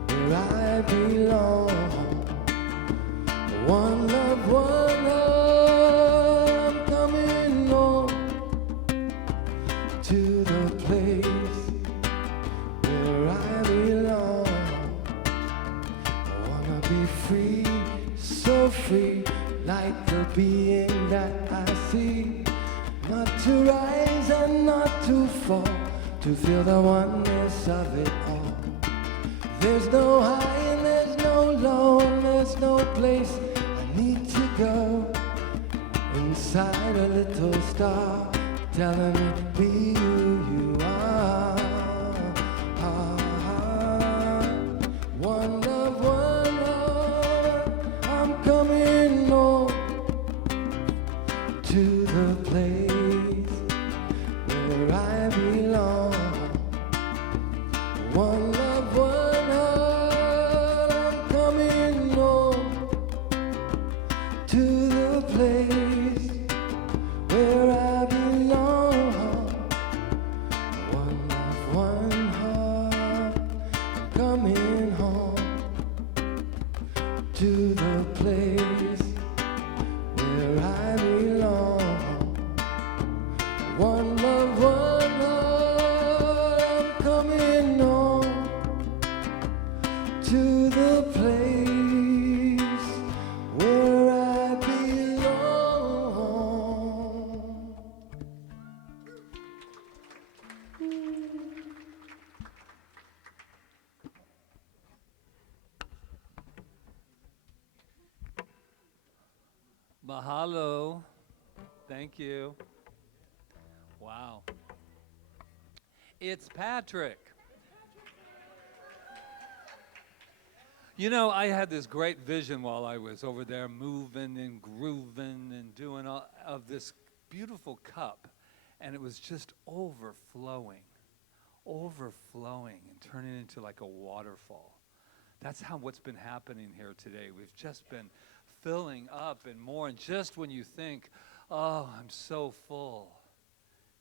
where I belong. One love, one love, I'm coming home to the place where I belong. I wanna be free, so free, like the being that I see. Not to rise and not to fall, to feel the oneness of it all. There's no high and there's no low, and there's no place I need to go. Inside a little star telling me be who you are. One love, one heart, I'm coming home to the place where I belong. One love, one heart, I'm coming home to the place where I belong. One love, one heart, I'm coming home to the place where I belong. One love, one heart, I'm coming home to the place where I belong. Mahalo. Thank you. Wow. It's Patrick. You know, I had this great vision while I was over there moving and grooving and doing all of this beautiful cup, and it was just overflowing and turning into like a waterfall. That's how what's been happening here today. We've just been filling up and more, and just when you think, oh, I'm so full,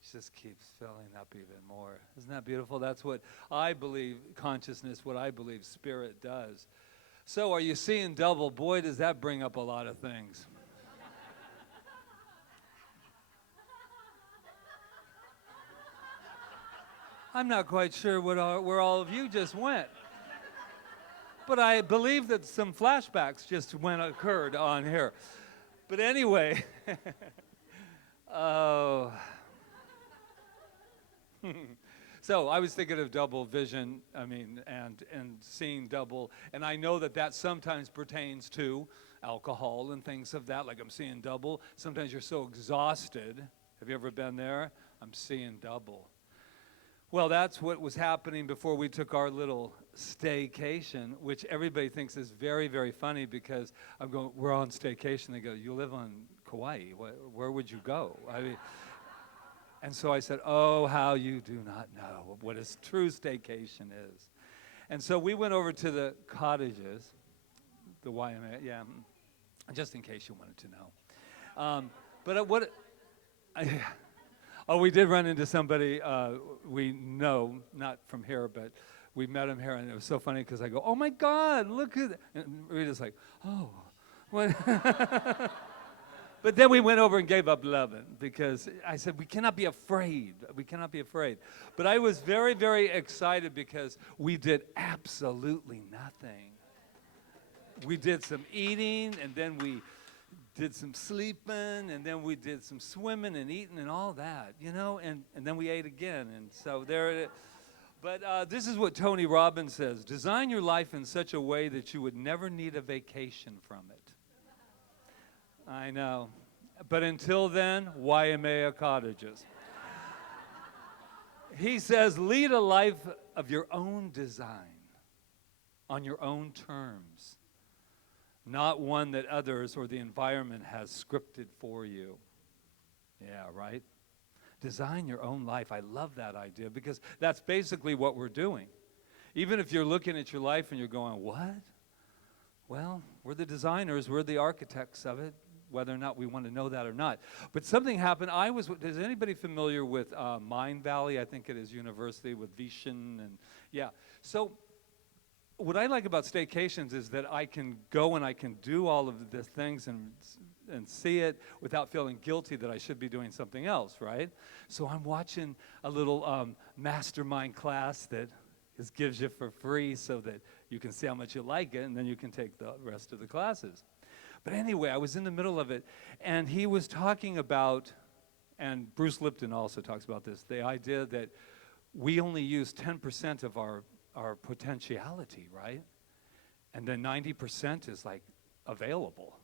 it just keeps filling up even more. Isn't that beautiful? That's what I believe consciousness, what I believe spirit does. So are you seeing double? Boy, does that bring up a lot of things. I'm not quite sure where all of you just went. But I believe that some flashbacks just occurred on here. But anyway, oh. So I was thinking of double vision, and seeing double, and I know that sometimes pertains to alcohol and things of that, like I'm seeing double. Sometimes you're so exhausted. Have you ever been there? I'm seeing double. Well, that's what was happening before we took our little staycation, which everybody thinks is very, very funny because I'm going, we're on staycation. They go, you live on Kauai. Where would you go? I mean, and so I said, oh, how you do not know what a true staycation is. And so we went over to the cottages, the YMA, yeah, just in case you wanted to know. Oh, we did run into somebody we know, not from here, but we met him here, and it was so funny because I go, oh my God, look at that. And Rita's like, oh. What? But then we went over and gave up loving because I said, we cannot be afraid. We cannot be afraid. But I was very, very excited because we did absolutely nothing. We did some eating, and then we did some sleeping, and then we did some swimming and eating and all that, you know, and then we ate again. And so there it is. But this is what Tony Robbins says. Design your life in such a way that you would never need a vacation from it. I know. But until then, Waimea cottages. He says, lead a life of your own design, on your own terms, not one that others or the environment has scripted for you. Yeah, right? Design your own life. I love that idea because that's basically what we're doing. Even if you're looking at your life and you're going, what? Well, we're the designers, we're the architects of it, whether or not we want to know that or not. But something happened. Is anybody familiar with Mind Valley? I think it is university with Vishen and yeah. So what I like about staycations is that I can go and I can do all of the things and see it without feeling guilty that I should be doing something else, right? So I'm watching a little mastermind class that gives you for free so that you can see how much you like it, and then you can take the rest of the classes. But anyway, I was in the middle of it, and he was talking about, and Bruce Lipton also talks about this, the idea that we only use 10% of our potentiality, right? And then 90% is like available.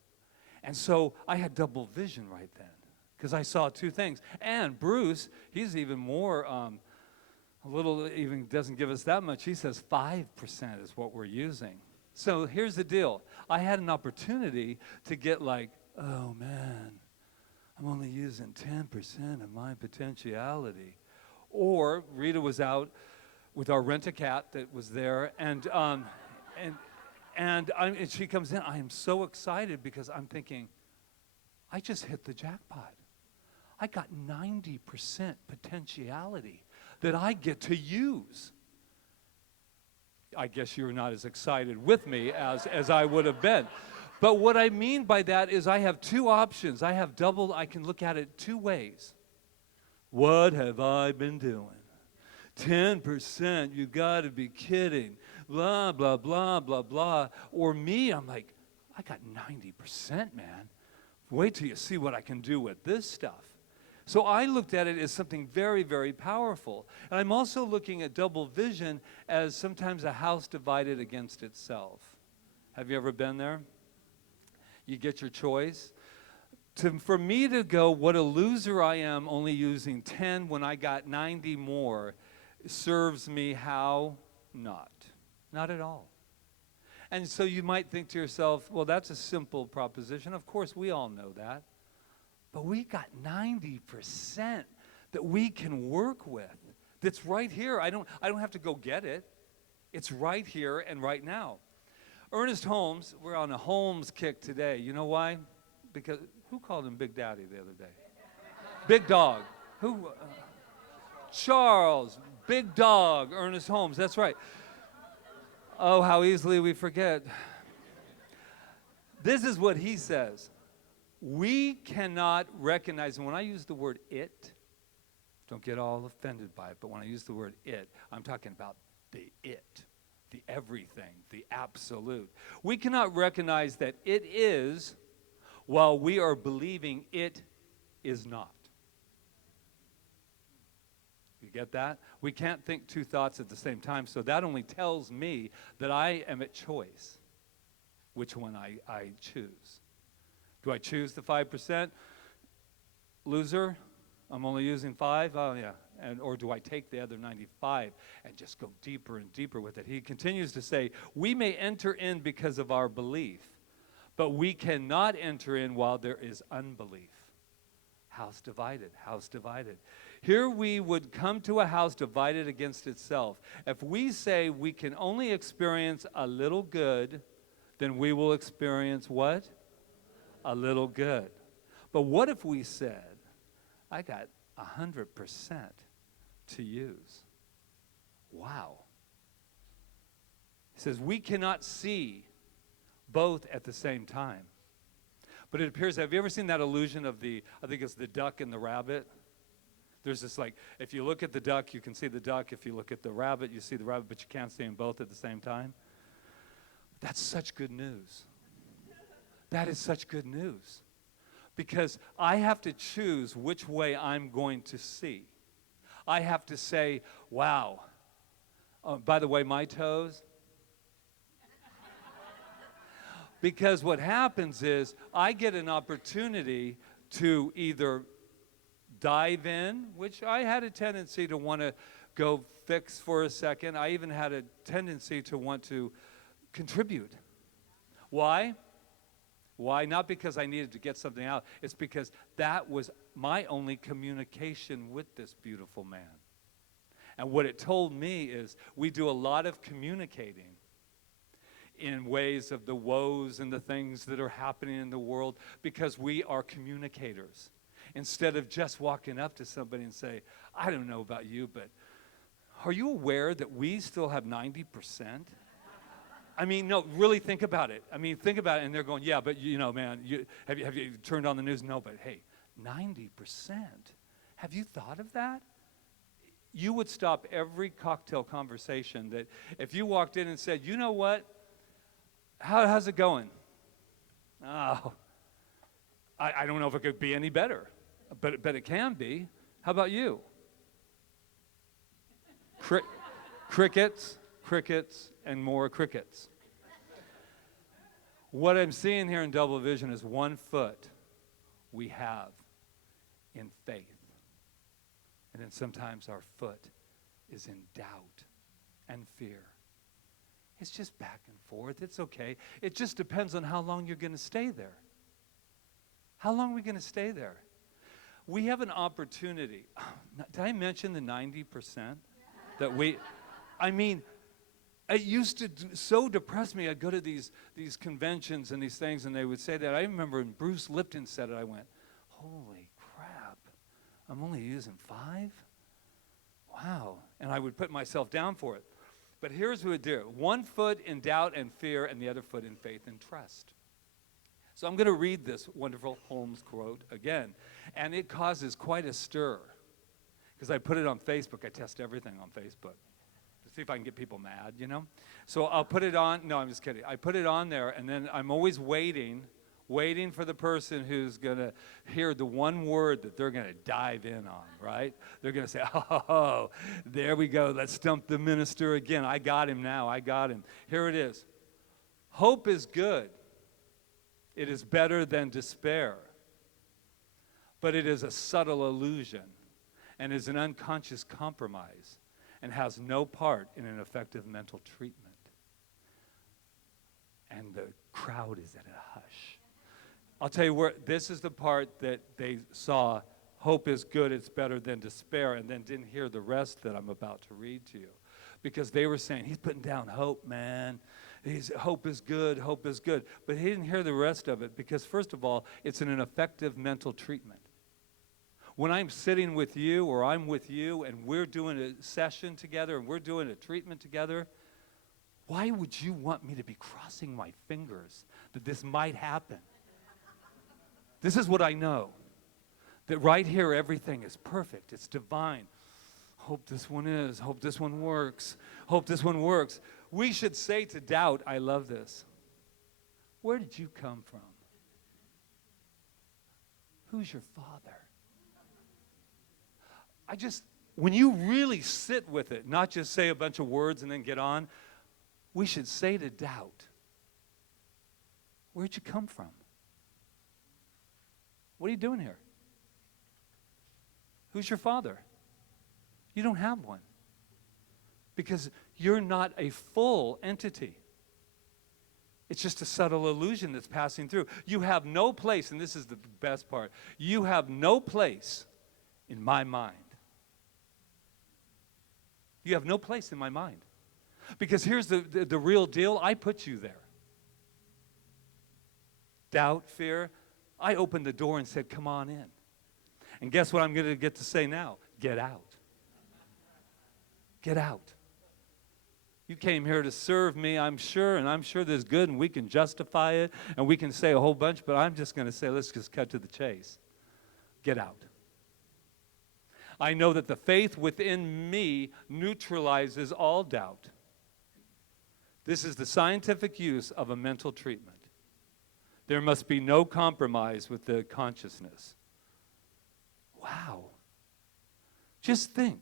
And so I had double vision right then because I saw two things. And Bruce, he's even more, even doesn't give us that much. He says 5% is what we're using. So here's the deal. I had an opportunity to get like, oh man, I'm only using 10% of my potentiality. Or Rita was out with our rent-a-cat that was there, and she comes in. I am so excited because I'm thinking, I just hit the jackpot. I got 90% potentiality that I get to use. I guess you're not as excited with me as I would have been. But what I mean by that is I have two options. I can look at it two ways. What have I been doing? 10%, you gotta be kidding. Blah, blah, blah, blah, blah. Or me, I'm like, I got 90%, man. Wait till you see what I can do with this stuff. So I looked at it as something very, very powerful. And I'm also looking at double vision as sometimes a house divided against itself. Have you ever been there? You get your choice. For me to go, what a loser I am, only using 10 when I got 90 more, serves me how? Not at all. And so you might think to yourself, well, that's a simple proposition. Of course, we all know that. But we got 90% that we can work with. That's right here. I don't have to go get it. It's right here and right now. Ernest Holmes, we're on a Holmes kick today. You know why? Because who called him Big Daddy the other day? Big Dog. Who? Charles, Big Dog, Ernest Holmes. That's right. Oh, how easily we forget. This is what he says. We cannot recognize, and when I use the word it, don't get all offended by it, but when I use the word it, I'm talking about the it, the everything, the absolute. We cannot recognize that it is while we are believing it is not. You get that? We can't think two thoughts at the same time, so that only tells me that I am at choice, which one I choose. Do I choose the 5%? Loser? I'm only using 5? Oh, yeah. or do I take the other 95 and just go deeper and deeper with it? He continues to say, we may enter in because of our belief, but we cannot enter in while there is unbelief. House divided, house divided. Here we would come to a house divided against itself. If we say we can only experience a little good, then we will experience what? A little good. But what if we said, I got 100% to use? Wow. He says we cannot see both at the same time. But it appears, have you ever seen that illusion of I think it's the duck and the rabbit? There's this like, if you look at the duck, you can see the duck. If you look at the rabbit, you see the rabbit, but you can't see them both at the same time. That's such good news. That is such good news. Because I have to choose which way I'm going to see. I have to say, wow. By the way, my toes. Because what happens is I get an opportunity to either dive in, which I had a tendency to want to go fix for a second. I even had a tendency to want to contribute. Why? Why? Not because I needed to get something out. It's because that was my only communication with this beautiful man. And what it told me is we do a lot of communicating in ways of the woes and the things that are happening in the world because we are communicators. Instead of just walking up to somebody and say, I don't know about you, but are you aware that we still have 90%? I mean, no, really think about it. I mean, think about it, and they're going, yeah, but you know, man, have you turned on the news? No, but hey, 90%. Have you thought of that? You would stop every cocktail conversation that if you walked in and said, you know what? How's it going? Oh, I don't know if it could be any better, but it can be. How about you? Crickets, crickets, and more crickets. What I'm seeing here in double vision is 1 foot we have in faith. And then sometimes our foot is in doubt and fear. It's just back and forth. It's okay. It just depends on how long you're going to stay there. How long are we going to stay there? We have an opportunity. Did I mention the 90% that I mean, it used to so depress me. I'd go to these conventions and these things, and they would say that. I remember when Bruce Lipton said it, I went, holy crap, I'm only using 5? Wow. And I would put myself down for it. But here's what we do. 1 foot in doubt and fear, and the other foot in faith and trust. So I'm going to read this wonderful Holmes quote again. And it causes quite a stir. Because I put it on Facebook. I test everything on Facebook to see if I can get people mad, you know. So I'll put it on. No, I'm just kidding. I put it on there, and then I'm always waiting for the person who's going to hear the one word that they're going to dive in on, right? They're going to say, oh, there we go. Let's stump the minister again. I got him now. I got him. Here it is. Hope is good. It is better than despair. But it is a subtle illusion and is an unconscious compromise and has no part in an effective mental treatment. And the crowd is at a hush. I'll tell you where, this is the part that they saw, hope is good, it's better than despair, and then didn't hear the rest that I'm about to read to you. Because they were saying, he's putting down hope, man. Hope is good, hope is good. But he didn't hear the rest of it because, first of all, it's an effective mental treatment. When I'm sitting with you or I'm with you and we're doing a session together and we're doing a treatment together, why would you want me to be crossing my fingers that this might happen? This is what I know, that right here everything is perfect. It's divine. Hope this one is. Hope this one works. Hope this one works. We should say to doubt, I love this. Where did you come from? Who's your father? When you really sit with it, not just say a bunch of words and then get on, we should say to doubt, where'd you come from? What are you doing here? Who's your father? You don't have one. Because you're not a full entity. It's just a subtle illusion that's passing through. You have no place, and this is the best part, you have no place in my mind. You have no place in my mind. Because here's the real deal, I put you there. Doubt, fear, I opened the door and said, come on in. And guess what I'm going to get to say now? Get out. Get out. You came here to serve me, I'm sure, and I'm sure there's good, and we can justify it, and we can say a whole bunch, but I'm just going to say, let's just cut to the chase. Get out. I know that the faith within me neutralizes all doubt. This is the scientific use of a mental treatment. There must be no compromise with the consciousness. Wow. Just think.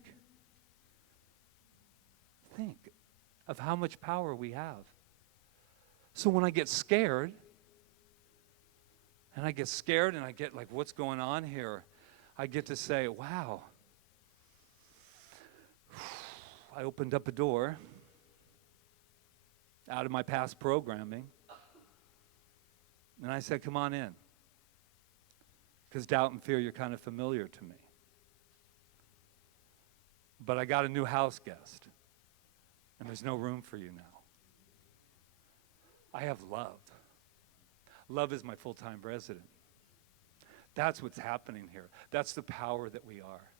Think of how much power we have. So when I get scared, and I get like, what's going on here? I get to say, wow. I opened up a door out of my past programming. And I said, come on in. Because doubt and fear, you're kind of familiar to me. But I got a new house guest. And there's no room for you now. I have love. Love is my full-time resident. That's what's happening here. That's the power that we are.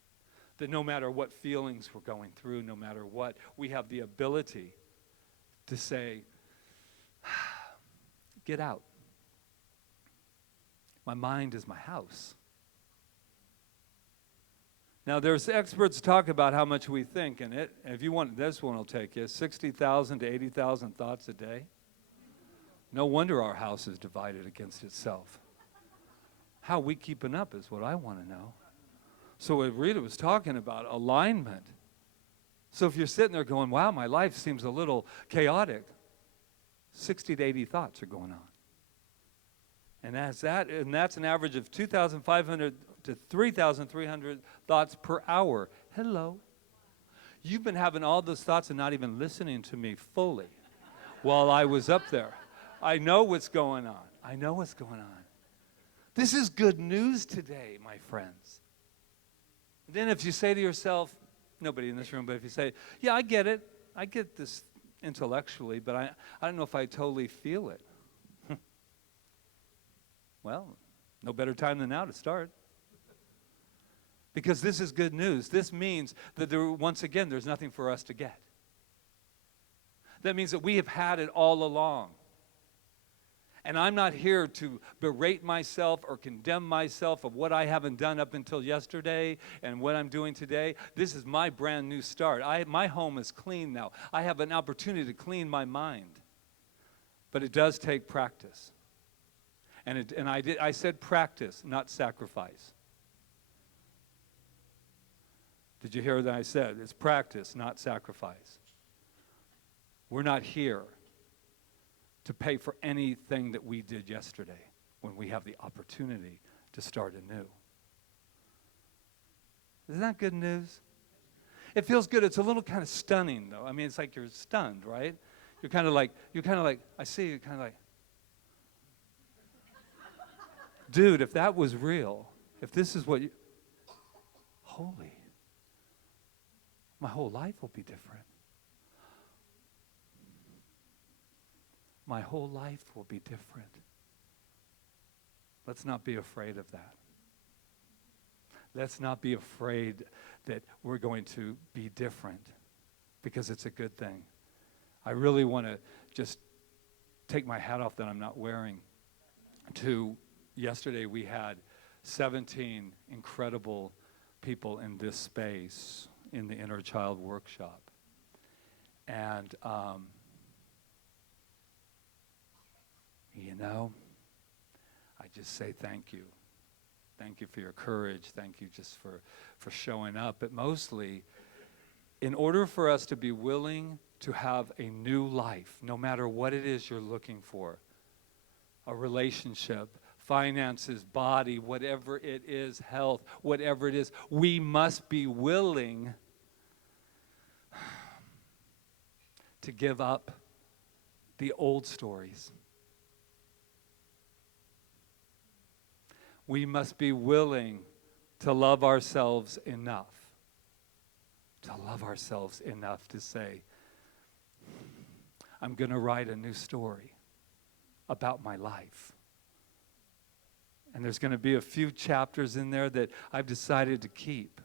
That no matter what feelings we're going through, no matter what, we have the ability to say, get out. My mind is my house. Now, there's experts talk about how much we think, and if you want, this one will take you, 60,000 to 80,000 thoughts a day. No wonder our house is divided against itself. How we keeping up is what I want to know. So what Rita was talking about, alignment. So if you're sitting there going, wow, my life seems a little chaotic, 60 to 80 thoughts are going on. And that's an average of 2,500 to 3,300 thoughts per hour. Hello. You've been having all those thoughts and not even listening to me fully while I was up there. I know what's going on. I know what's going on. This is good news today, my friends. Then if you say to yourself, nobody in this room, but if you say, yeah, I get it. I get this intellectually, but I don't know if I totally feel it. Well, no better time than now to start. Because this is good news. This means that once again, there's nothing for us to get. That means that we have had it all along. And I'm not here to berate myself or condemn myself of what I haven't done up until yesterday and what I'm doing today. This is my brand new start. My home is clean now. I have an opportunity to clean my mind. But it does take practice. And I said practice, not sacrifice. Did you hear that I said? It's practice, not sacrifice. We're not here to pay for anything that we did yesterday when we have the opportunity to start anew. Isn't that good news? It feels good. It's a little kind of stunning, though. I mean, it's like you're stunned, right? You're kind of like, I see you kind of like, dude, if that was real, if this is what you, holy, my whole life will be different. My whole life will be different. Let's not be afraid of that. Let's not be afraid that we're going to be different, because it's a good thing. I really want to just take my hat off that I'm not wearing to yesterday we had 17 incredible people in this space in the Inner Child Workshop. And, you know, I just say thank you. Thank you for your courage. Thank you just for showing up. But mostly, in order for us to be willing to have a new life, no matter what it is you're looking for, a relationship, finances, body, whatever it is, health, whatever it is, we must be willing to give up the old stories. We must be willing to love ourselves enough to say, I'm going to write a new story about my life. And there's going to be a few chapters in there that I've decided to keep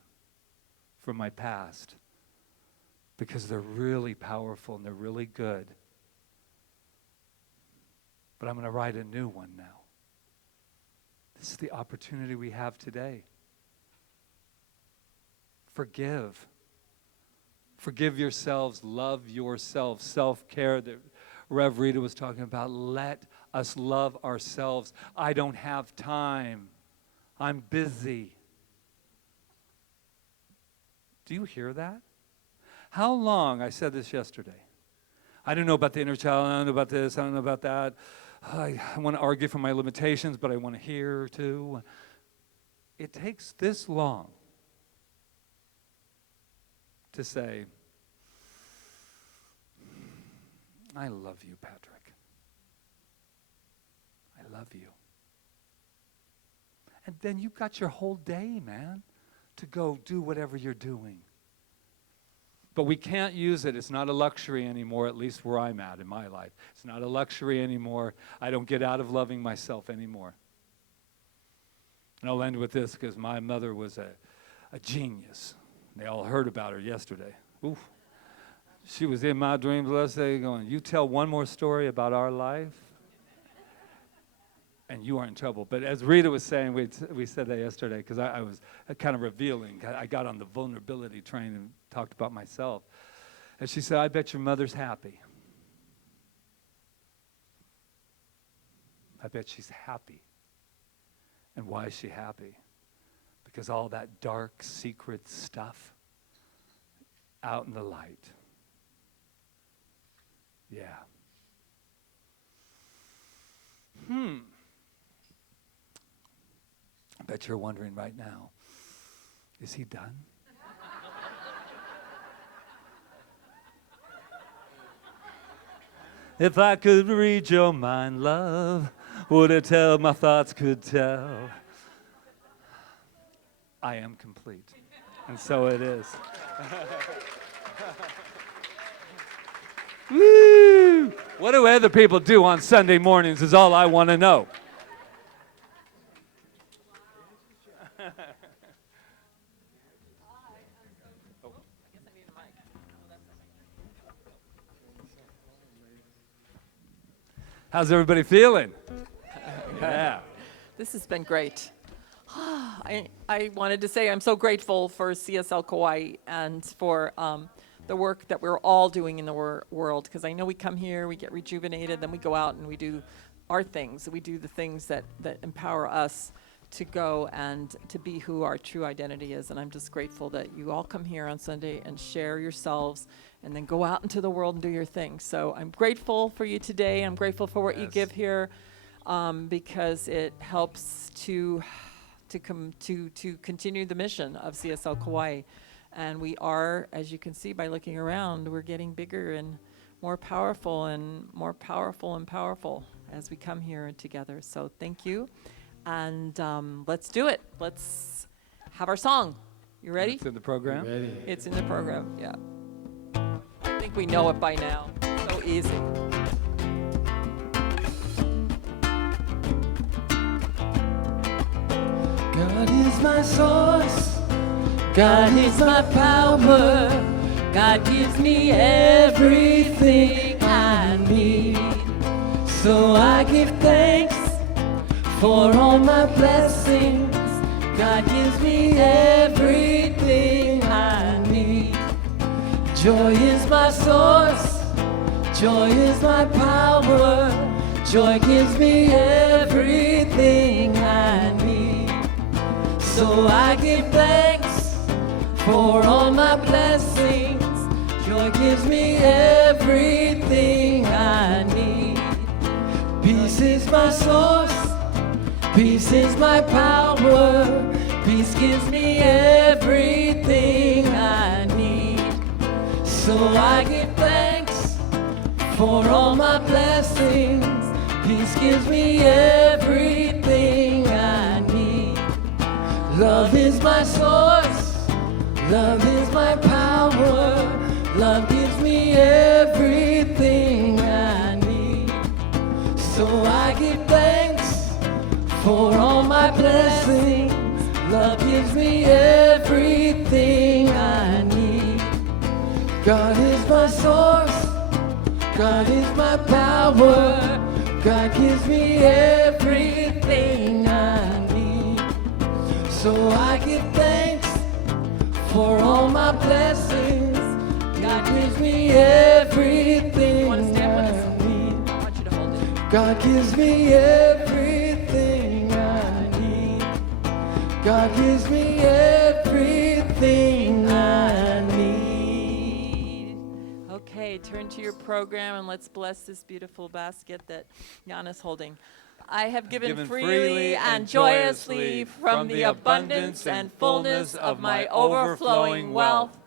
from my past because they're really powerful and they're really good. But I'm going to write a new one now. This is the opportunity we have today. Forgive. Forgive yourselves. Love yourselves. Self-care that Rev Rita was talking about. Let us love ourselves. I don't have time. I'm busy. Do you hear that? How long, I said this yesterday, I don't know about the inner child, I don't know about this, I don't know about that. I want to argue for my limitations, but I want to hear too. It takes this long to say, I love you, Patrick. I love you. And then you've got your whole day, man, to go do whatever you're doing. But we can't use it. It's not a luxury anymore, at least where I'm at in my life. It's not a luxury anymore. I don't get out of loving myself anymore. And I'll end with this because my mother was a genius. They all heard about her yesterday. Oof. She was in my dreams last day going, you tell one more story about our life, and you are in trouble. But as Rita was saying, we said that yesterday because I was kind of revealing. I got on the vulnerability train and talked about myself. And she said, I bet your mother's happy. I bet she's happy. And why is she happy? Because all that dark, secret stuff out in the light. Yeah. I bet you're wondering right now, is he done? If I could read your mind, love, would it tell my thoughts could tell? I am complete. And so it is. Woo! What do other people do on Sunday mornings is all I want to know. How's everybody feeling? Yeah. This has been great. I wanted to say I'm so grateful for CSL Kauai and for the work that we're all doing in the world, because I know we come here, we get rejuvenated, then we go out and we do our things. We do the things that empower us to go and to be who our true identity is. And I'm just grateful that you all come here on Sunday and share yourselves and then go out into the world and do your thing. So I'm grateful for you today. I'm grateful for what you give here because it helps to continue the mission of CSL Kauai. And we are, as you can see by looking around, we're getting bigger and more powerful and more powerful and powerful as we come here together. So thank you. And let's do it. Let's have our song. You ready? It's in the program? Ready. It's in the program, yeah. I think we know it by now. So easy. God is my source. God is my power. God gives me everything I need. So I give thanks for all my blessings. God gives me everything I need. Joy is my source. Joy is my power. Joy gives me everything I need. So I give thanks for all my blessings. Joy gives me everything I need. Peace is my source. Peace is my power. Peace gives me everything I need. So I give thanks for all my blessings. Peace gives me everything I need. Love is my source, love is my power. Love gives me everything I need. So I give thanks for all my blessings. Love gives me everything I need. God is my source, God is my power. God gives me everything I need. So I give thanks for all my blessings. God gives me everything I need. I want you to hold it. God gives me everything I need. God gives me everything I need. Okay, turn to your program and let's bless this beautiful basket that Jan is holding. I have given freely and joyously from the abundance and fullness of my overflowing wealth.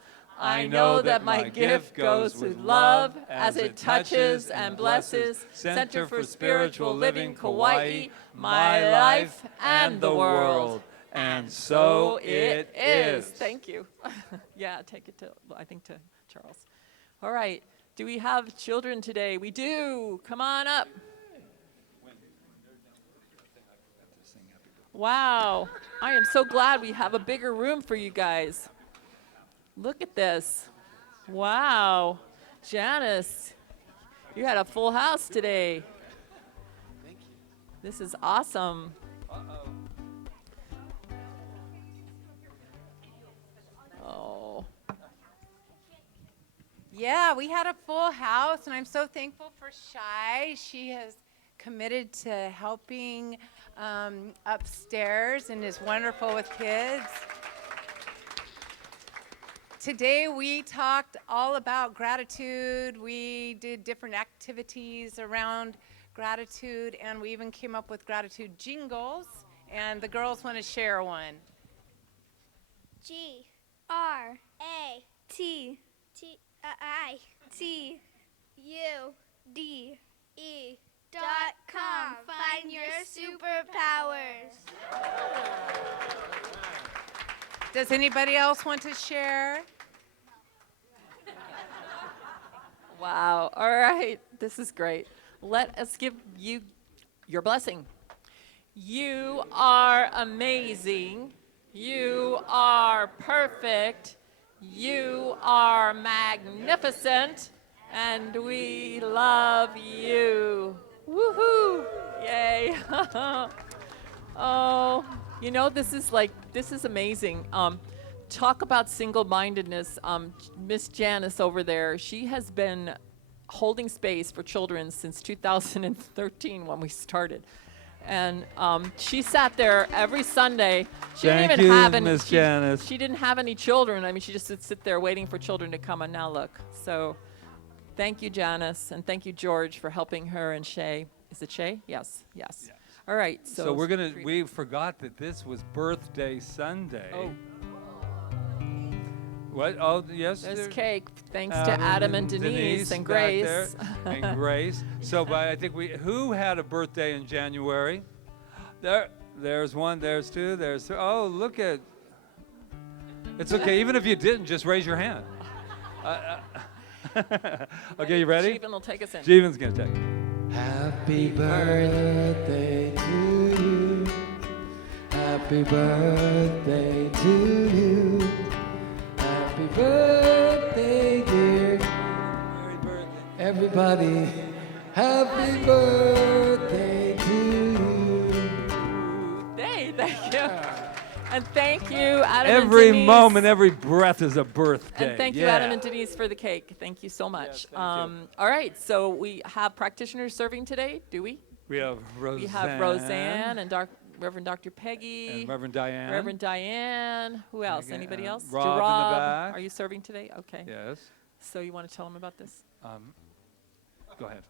I know that my gift goes with love as it touches and blesses Center for Spiritual Living Kauai, my life and the world. And so it is. Thank you. Yeah, take it to, I think, to Charles. All right. Do we have children today? We do. Come on up. Wow. I am so glad we have a bigger room for you guys. Look at this. Wow. Janice, you had a full house today. Thank you. This is awesome. Oh. Yeah, we had a full house, and I'm so thankful for Shai. She has committed to helping upstairs and is wonderful with kids. Today we talked all about gratitude. We did different activities around gratitude, and we even came up with gratitude jingles, and the girls want to share one. GRATITUDE.com. Find your superpowers. Does anybody else want to share? Wow. All right. This is great. Let us give you your blessing. You are amazing. You are perfect. You are magnificent. And we love you. Woohoo! Yay. Oh, you know, this is amazing. Talk about single-mindedness. Miss Janice over there, she has been holding space for children since 2013 when we started. And she sat there every Sunday. She Thank didn't even you, have any. Miss Janice. She didn't have any children. I mean, she just would sit there waiting for children to come, and now look. So, thank you, Janice, and thank you, George, for helping her and Shay. Is it Shay? Yes. All right. So we forgot that this was birthday Sunday. Oh. What? Oh, yes. There's cake. Thanks to Adam and Denise and back Grace. there, and Grace. So, but I think who had a birthday in January? There's one. There's two. There's three. Oh, look at. It's okay. Even if you didn't, just raise your hand. Okay, you ready? Jeevan will take us in. Jeevan's gonna take it. Happy birthday to you. Happy birthday to you. Happy birthday, dear. Everybody, happy birthday to you. Hey, thank you. And thank you, Adam Every and Denise. moment, every breath is a birthday. And thank you, Adam and Denise, for the cake. Thank you so much. thank you. All right, so we have practitioners serving today, do we? We have Roseanne. We have Roseanne and Reverend Dr. Peggy. And Reverend Diane. Reverend Diane. Who else? Anybody else? Rob in the back. Are you serving today? Okay. Yes. So you want to tell them about this? Go ahead.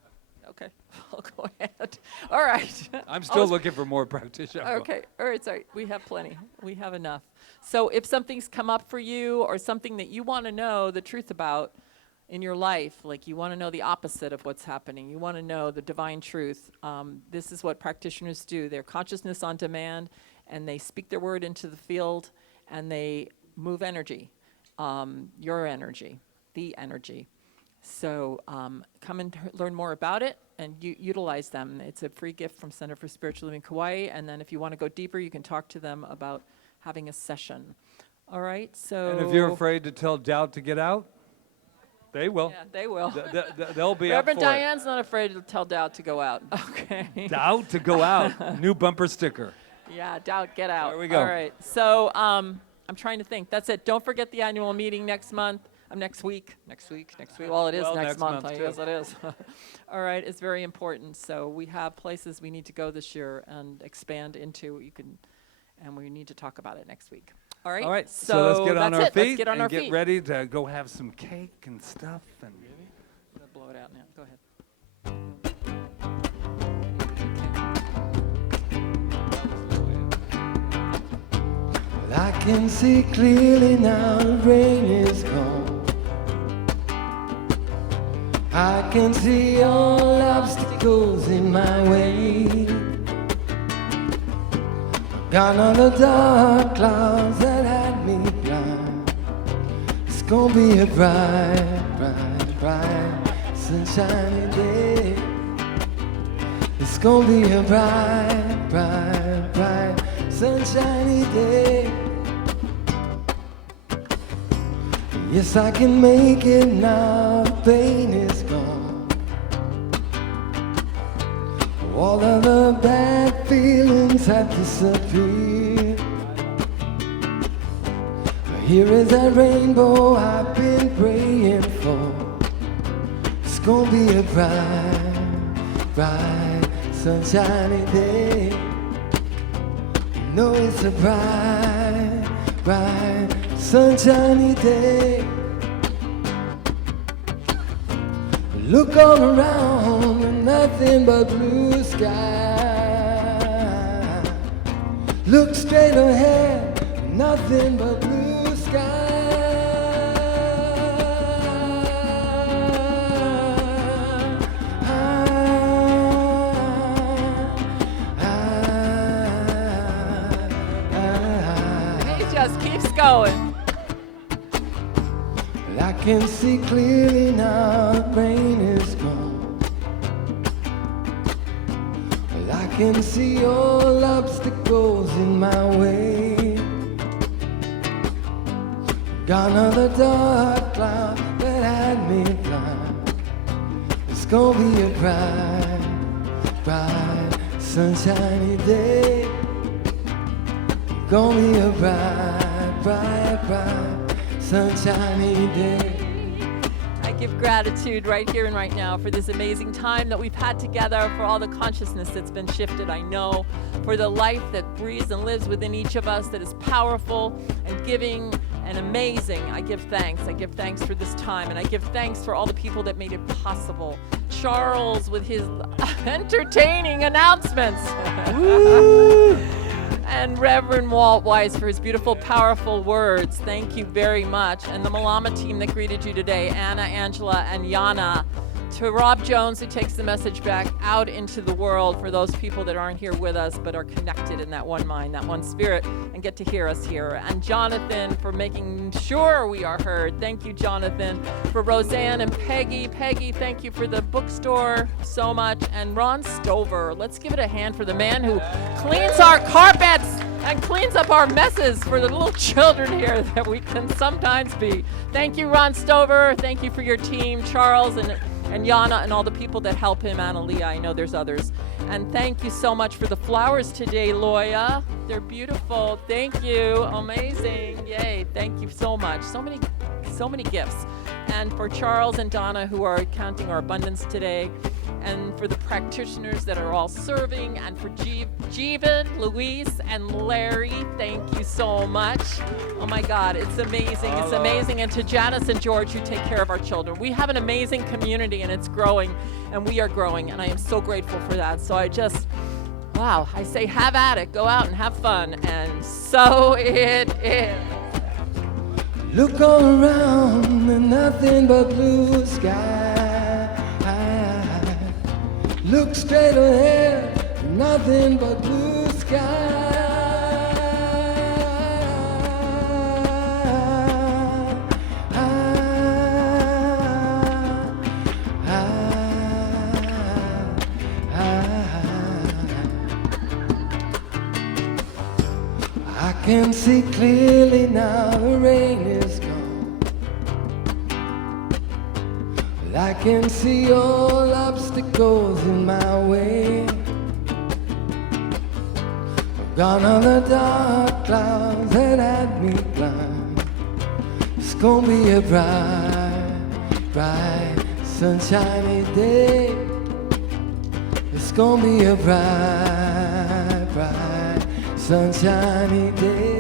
Okay. I'll go ahead. All right. I'm still looking for more practitioners. Okay. All right. Sorry. We have plenty. We have enough. So if something's come up for you or something that you want to know the truth about, in your life, like you want to know the opposite of what's happening. You want to know the divine truth. This is what practitioners do. They're consciousness on demand, and they speak their word into the field, and they move energy, your energy, the energy. So come and learn more about it and utilize them. It's a free gift from Center for Spiritual Living Kauai, and then if you want to go deeper, you can talk to them about having a session. All right, so... And if you're afraid to tell doubt to get out, they will. Yeah, they will. They'll be Reverend up for Diane's not afraid to tell doubt to go out. Okay. it. Doubt to go out. New bumper sticker. Yeah, doubt, get out. There we go. All right. So I'm trying to think. That's it. Don't forget the annual meeting next month. Next week. Well, it is Well, next month. I too. guess it is. All right. It's very important. So we have places we need to go this year and expand into. And we need to talk about it next week. All right. All right, so let's get on that's our it. feet Let's get on and our get feet. ready to go have some cake and stuff. And I'm gonna blow it out now. Go ahead. Well, I can see clearly now the rain is gone. I can see all obstacles in my way. Gone are the dark clouds that had me blind. It's gonna be a bright, bright, bright, sunshiny day. It's gonna be a bright, bright, bright, sunshiny day. Yes, I can make it now, pain is gone. All of the bad feelings have disappeared. Here is that rainbow I've been praying for. It's gonna be a bright, bright, sunshiny day. You know it's a bright, bright, sunshiny day. Look all around and nothing but blue sky. Look straight ahead, nothing but blue sky. He just keeps going. I can see clearly now the rain is gone. I can see all obstacles in my way. Gone are the dark clouds that had me blind. It's gonna be a bright, bright, sunshiny day. Gonna be a bright, bright, bright, sunshiny day. I give gratitude right here and right now for this amazing time that we've had together, for all the consciousness that's been shifted, I know, for the life that breathes and lives within each of us that is powerful and giving and amazing. I give thanks. I give thanks for this time, and I give thanks for all the people that made it possible. Charles with his entertaining announcements. And Reverend Walt Weiss for his beautiful, powerful words. Thank you very much. And the Malama team that greeted you today, Anna, Angela, and Yana. To Rob Jones, who takes the message back out into the world for those people that aren't here with us but are connected in that one mind, that one spirit, and get to hear us here. And Jonathan for making sure we are heard. Thank you, Jonathan. For Roseanne and Peggy. Peggy, thank you for the bookstore so much. And Ron Stover. Let's give it a hand for the man who cleans our carpets and cleans up our messes for the little children here that we can sometimes be. Thank you, Ron Stover. Thank you for your team, Charles and Yana and all the people that help him, Analia, I know there's others. And thank you so much for the flowers today, Loya. They're beautiful. Thank you. Amazing. Yay. Thank you so much. So many gifts. And for Charles and Donna, who are counting our abundance today. And for the practitioners that are all serving. And for Jeevan, Luis, and Larry, thank you so much. Oh my God, it's amazing. It's amazing. And to Janice and George, who take care of our children. We have an amazing community, and it's growing, and we are growing. And I am so grateful for that. So wow, I say have at it. Go out and have fun. And so it is. Look all around and nothing but blue sky. Look straight ahead, nothing but blue sky. I can see clearly now the rain is gone. But I can see all obstacles in my way. Gone are the dark clouds that had me blind. It's gonna be a bright, bright, sunshiny day. It's gonna be a bright, bright, sunshiny day.